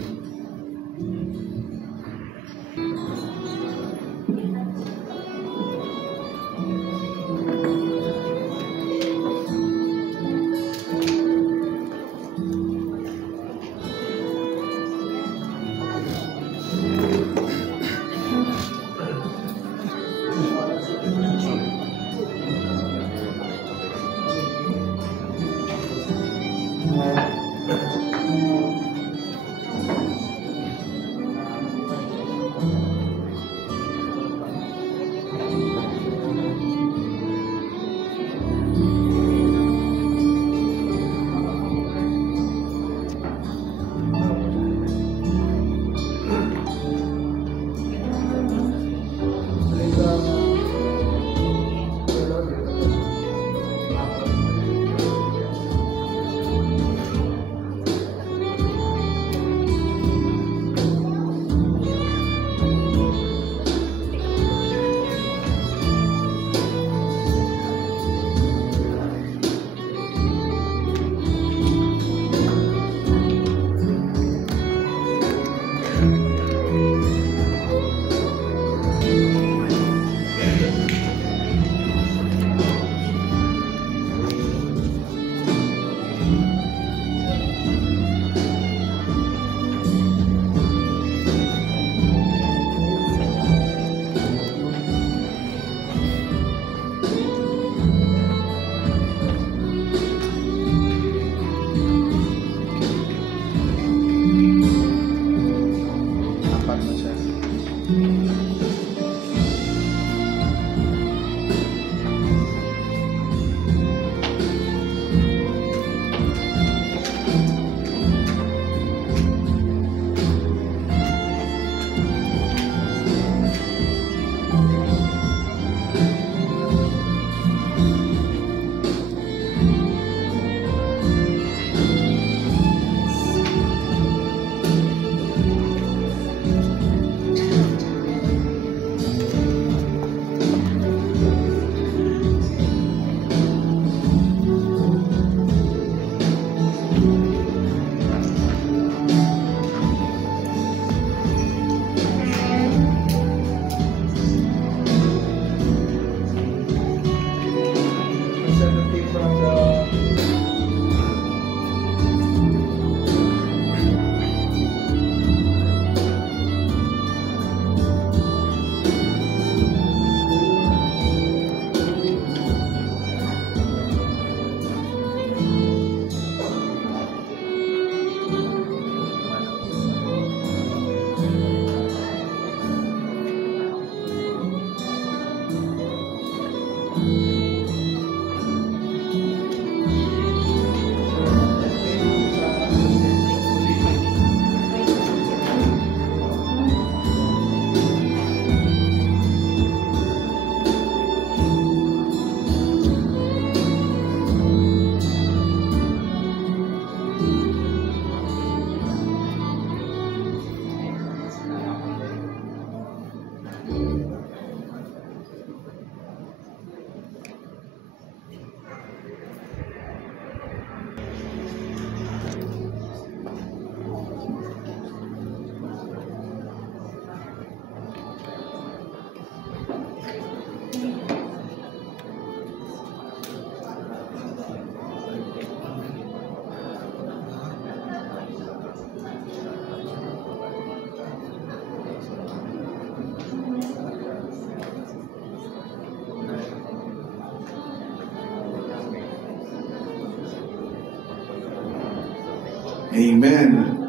Amen.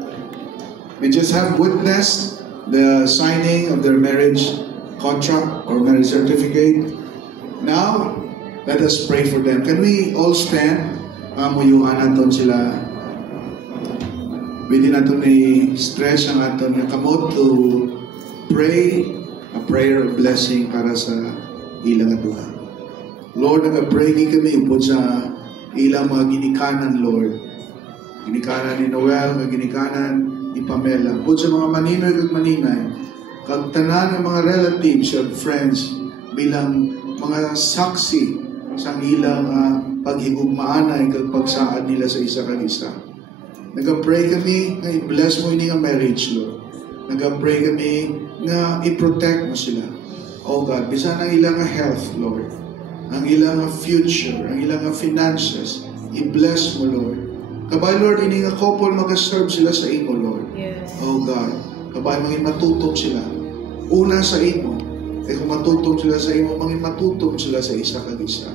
We just have witnessed the signing of their marriage contract or marriage certificate. Now, let us pray for them. Can we all stand? Muyuan natin sila. Pwede natin i-stretch ang aton na kamot to pray a prayer of blessing para sa ilang atuha. Lord, nag-pray kami upod sa ilang mga ginikanan, Lord. Ginikanan ni Noel, ginikanan ni Pamela. Upod sa mga maninoy kag maninay, kag tanan ng mga relatives and friends bilang mga saksi sa ilang paghigugmaanay kag pagsaad nila sa isa kag isa. Nag-pray kami na i-bless mo ini nga marriage, Lord. Nag-pray kami na i-protect mo sila. Oh God, bisan ang ilang health, Lord. Ang ilang future, ang ilang finances, i-bless mo, Lord. Kabay, Lord, ini nga couple mag-serve sila sa imo, Lord. Yes. Oh God, kabay, maging matutom sila. Una sa imo. Kaya kung matutom sila sa imo, maging matutom sila sa isa kag isa.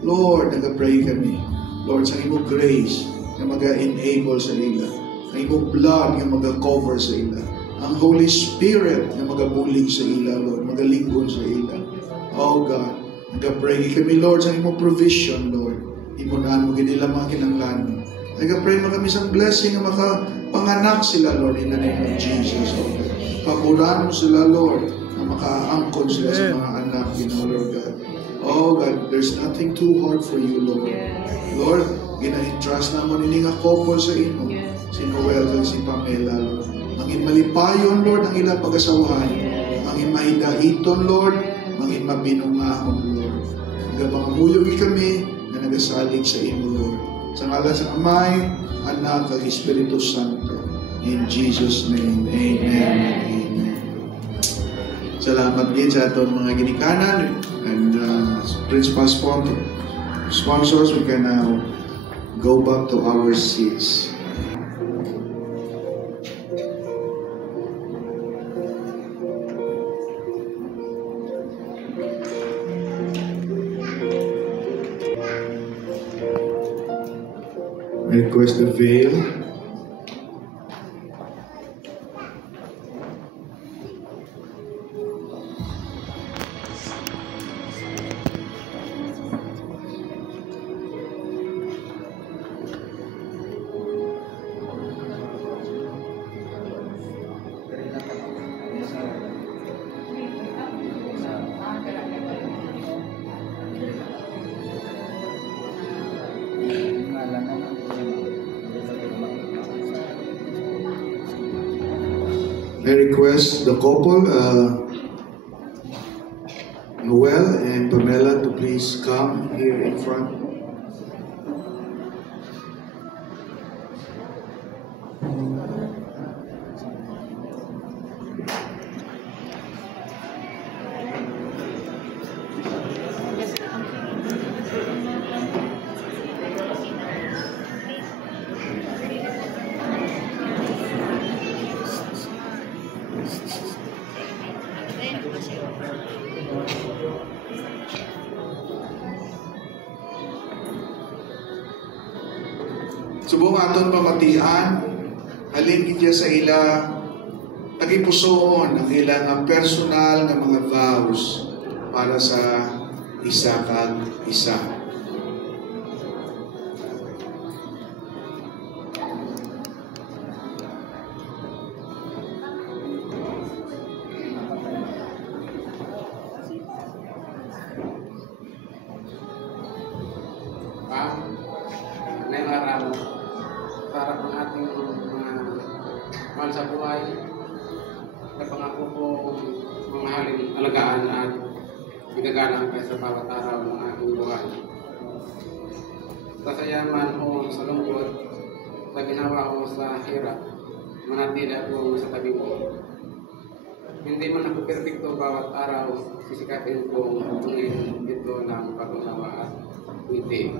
Lord, nag-pray kami. Lord, sa imo grace na mag-enable sa ila. Ang imo blood na mag-cover sa ila. Ang Holy Spirit na mag-bulig sa ila, Lord. Mag-lingkod sa ila. Oh God, nag-pray kami, Lord, sa imo provision, Lord. Imunaan mo ginila mga kinanglan. Nag-pray mo kami sa blessing na makapanganak sila, Lord, in the name of Jesus. Oh God. Paburan mo sila, Lord, na makaangkon sila sa mga anak, Lord God. Oh God, there's nothing too hard for you, Lord. Lord, gina-entrust naman ini nga couple sa imo. Si Noel at si Pamela, Lord. Mangin malipayon, Lord, ang ilang pag-asawahan. Mangin mahigaiton, Lord. Mangin mabinungahon, Lord. Nagapangamuyogi kami na nagasalig sa imo, Lord. Sa ngalan sa Amay, Anak, at Espiritu Santo. In Jesus' name, Amen. Amen. Salamat din sa atong mga ginikanan and principal sponsors. We can now go back to our seats. I request the veil. I request the couple, Noel and Pamela, to please come here in front. Subong aton pamatian, halin kitya sa ila, tagipusoon ang ilang personal na mga vows para sa isa kag isa. Ngayong araw, para pang ating mga mahal sa buhay, napangako ko mamahalin, alagaan at igagalang kayo sa bawat araw ng aking buhay. Sa sayaman o sa lungkot, sa ginawa ko sa hirap, manatili ako sa tabi mo. Hindi man ako perfecto bawat araw, sisikapin kong tungin ito ng pag-unawa at witi.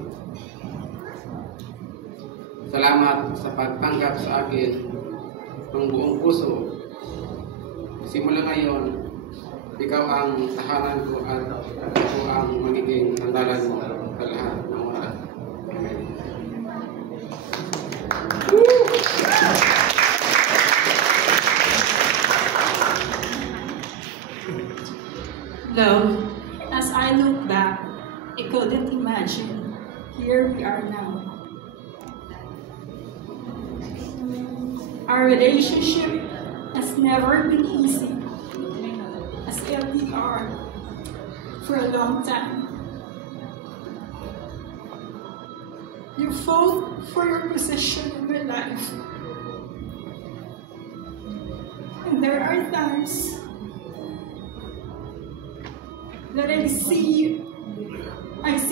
Salamat sa pagtanggap sa akin ng buong puso. Simula ngayon, ikaw ang tahanan ko at ako ang magiging sandalan mo sa lahat ng oras. Amen. Love, as I look back, I couldn't imagine. Here we are now. Our relationship has never been easy, as LDR, for a long time. You fought for your position in my life. And there are times that I see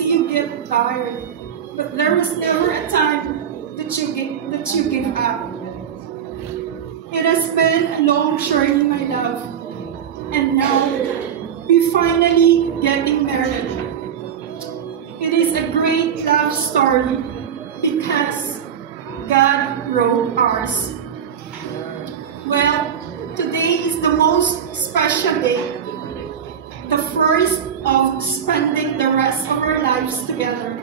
you get tired, but there was never a time that you give up. It has been a long journey, my love, and now we finally getting married. It is a great love story because God wrote ours. Well, today is the most special day, the first of spending the rest of our lives together.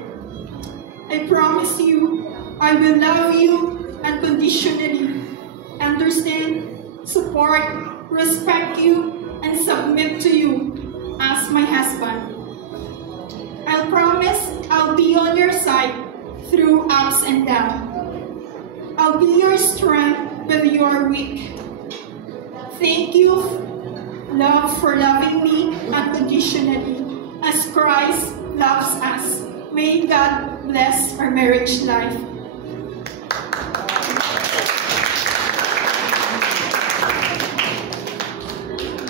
I promise you, I will love you unconditionally, understand, support, respect you, and submit to you as my husband. I'll promise I'll be on your side through ups and downs. I'll be your strength when you are weak. Thank you, love, for loving me unconditionally as Christ loves us. May God bless our marriage life.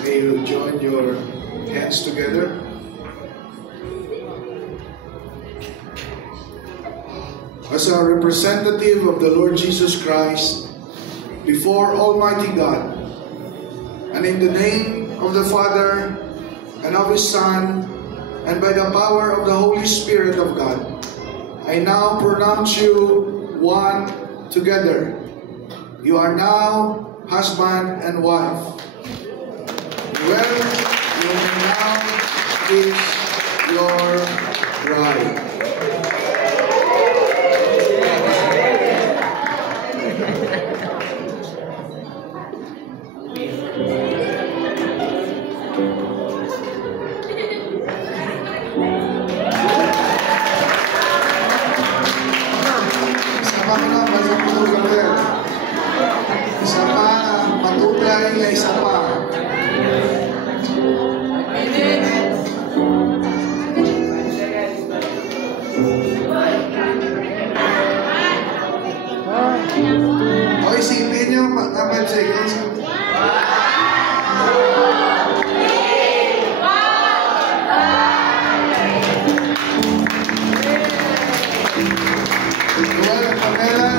May you join your hands together. As a representative of the Lord Jesus Christ before Almighty God, and in the name of the Father, and of His Son, and by the power of the Holy Spirit of God, I now pronounce you one together. You are now husband and wife. Well, you may now kiss your bride. Isa pa, matublay na isa pa. O isipin nyo, mga 5 seconds. Joel and Pamela,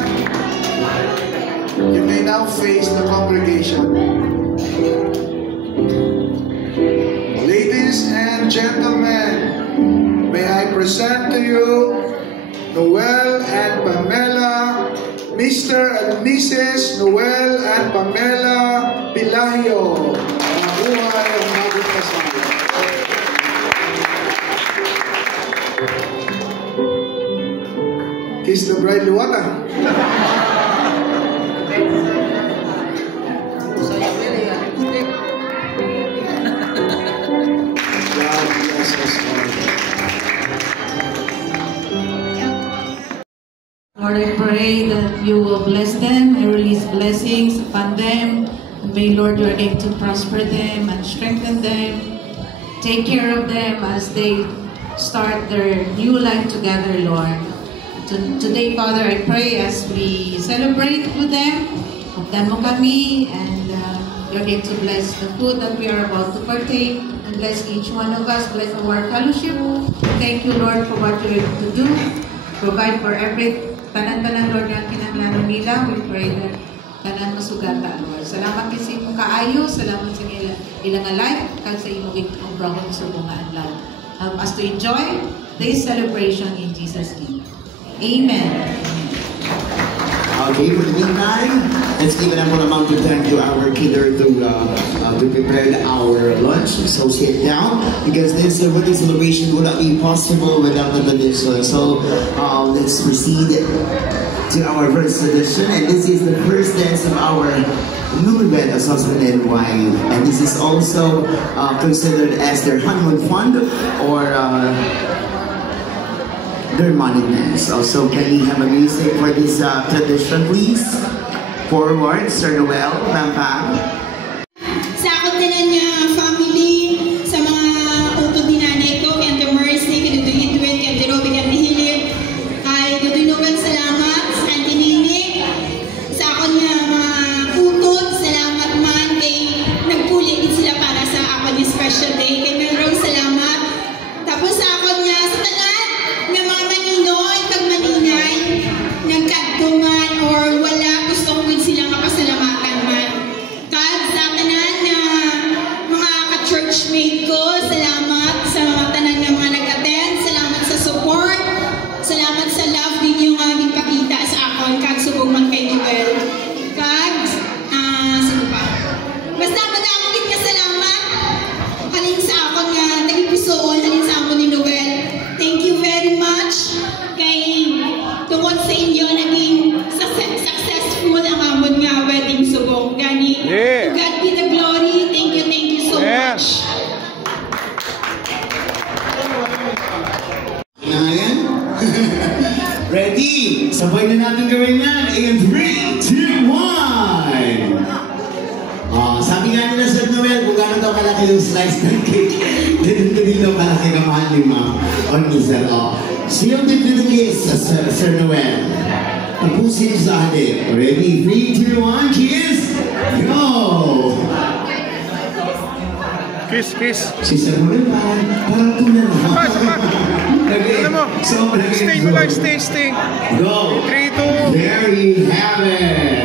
you may now face the congregation. Ladies and gentlemen, may I present to you Noel and Pamela, Mr. and Mrs. Noel and Pamela Pilahio. Mabuhay ang bagong kasal. Kiss the bride, Luwata. God bless us all. Lord, I pray that you will bless them and release blessings upon them. And may, Lord, you are going to prosper them and strengthen them. Take care of them as they start their new life together, Lord. Today, Father, I pray as we celebrate with them, buktan mo kami, and you're going to bless the food that we are about to partake, and bless each one of us, bless our fellowship. Thank you, Lord, for what you're going to do. Provide for every tanan-tanan, Lord, na kinahanglan nila. We pray that tanan masugata, Lord. Salamat kasi mong kaayo, salamat sa ilang life, kag sa imong gitong sa mga adlaw. Help us to enjoy this celebration in Jesus' name. Amen. Okay, for the meantime, let's give an ample amount of time to our caterer to prepare our lunch. So sit down, because this birthday celebration would not be possible without the tradition. So let's proceed to our first tradition, and this is the first dance of our newlywed as husband and wife, and this is also considered as their honeymoon fund or their money dance. Also, can we have a music for this tradition, please? Forward, Sir Noel, Pam Pam. Sa akong tanan niya family, sa mga utod ni nanay ko, kaya the Mercy, kaya the Edwin, kaya the Robin, kaya the Hilip, ay tutunugan salamat sa Auntie Nini, sa akon niya mga utod, salamat man kay nagpulit sila para sa akon niya special day, kay mayroong salamat. Tapos sa akon niya sa tanan ng mga maninoy, kag maninay, nagkadtuman or wala, gusto ko sila mapasalamatan man. Kag sa tanan na mga ka-churchmate ko, salamat sa mga tanan ng mga nag-attend, salamat sa support, salamat sa love din yung aming pakita sa akon, kag subong man kay Noel. Kag, sino pa? Basta madami din ka salamat, halin sa akon nga, naging pusoon, halin sa akon ni Noel. Thank you very much kay tungkol sa inyo, naging successful ang amon nga wedding subong. Gani, to God be the glory. Thank you so much. Ayan. Ready? Sabay na natin gawin yan. In 3, 2, 1. Sabi nga nila sa Noel, kung gano'n daw kalaki yung slice ng cake, dito daw kalaki ng mahal ni Ma. O Nizel, siyong dito kiss, Sir Noel. Tapusin sa atin. Ready? 3, 2, 1, kiss! Go! Kiss, kiss. Si Sir Noel, parang tunan mo. Ano mo? Stay mo lang, stay. Go! 3, 2. There you have it!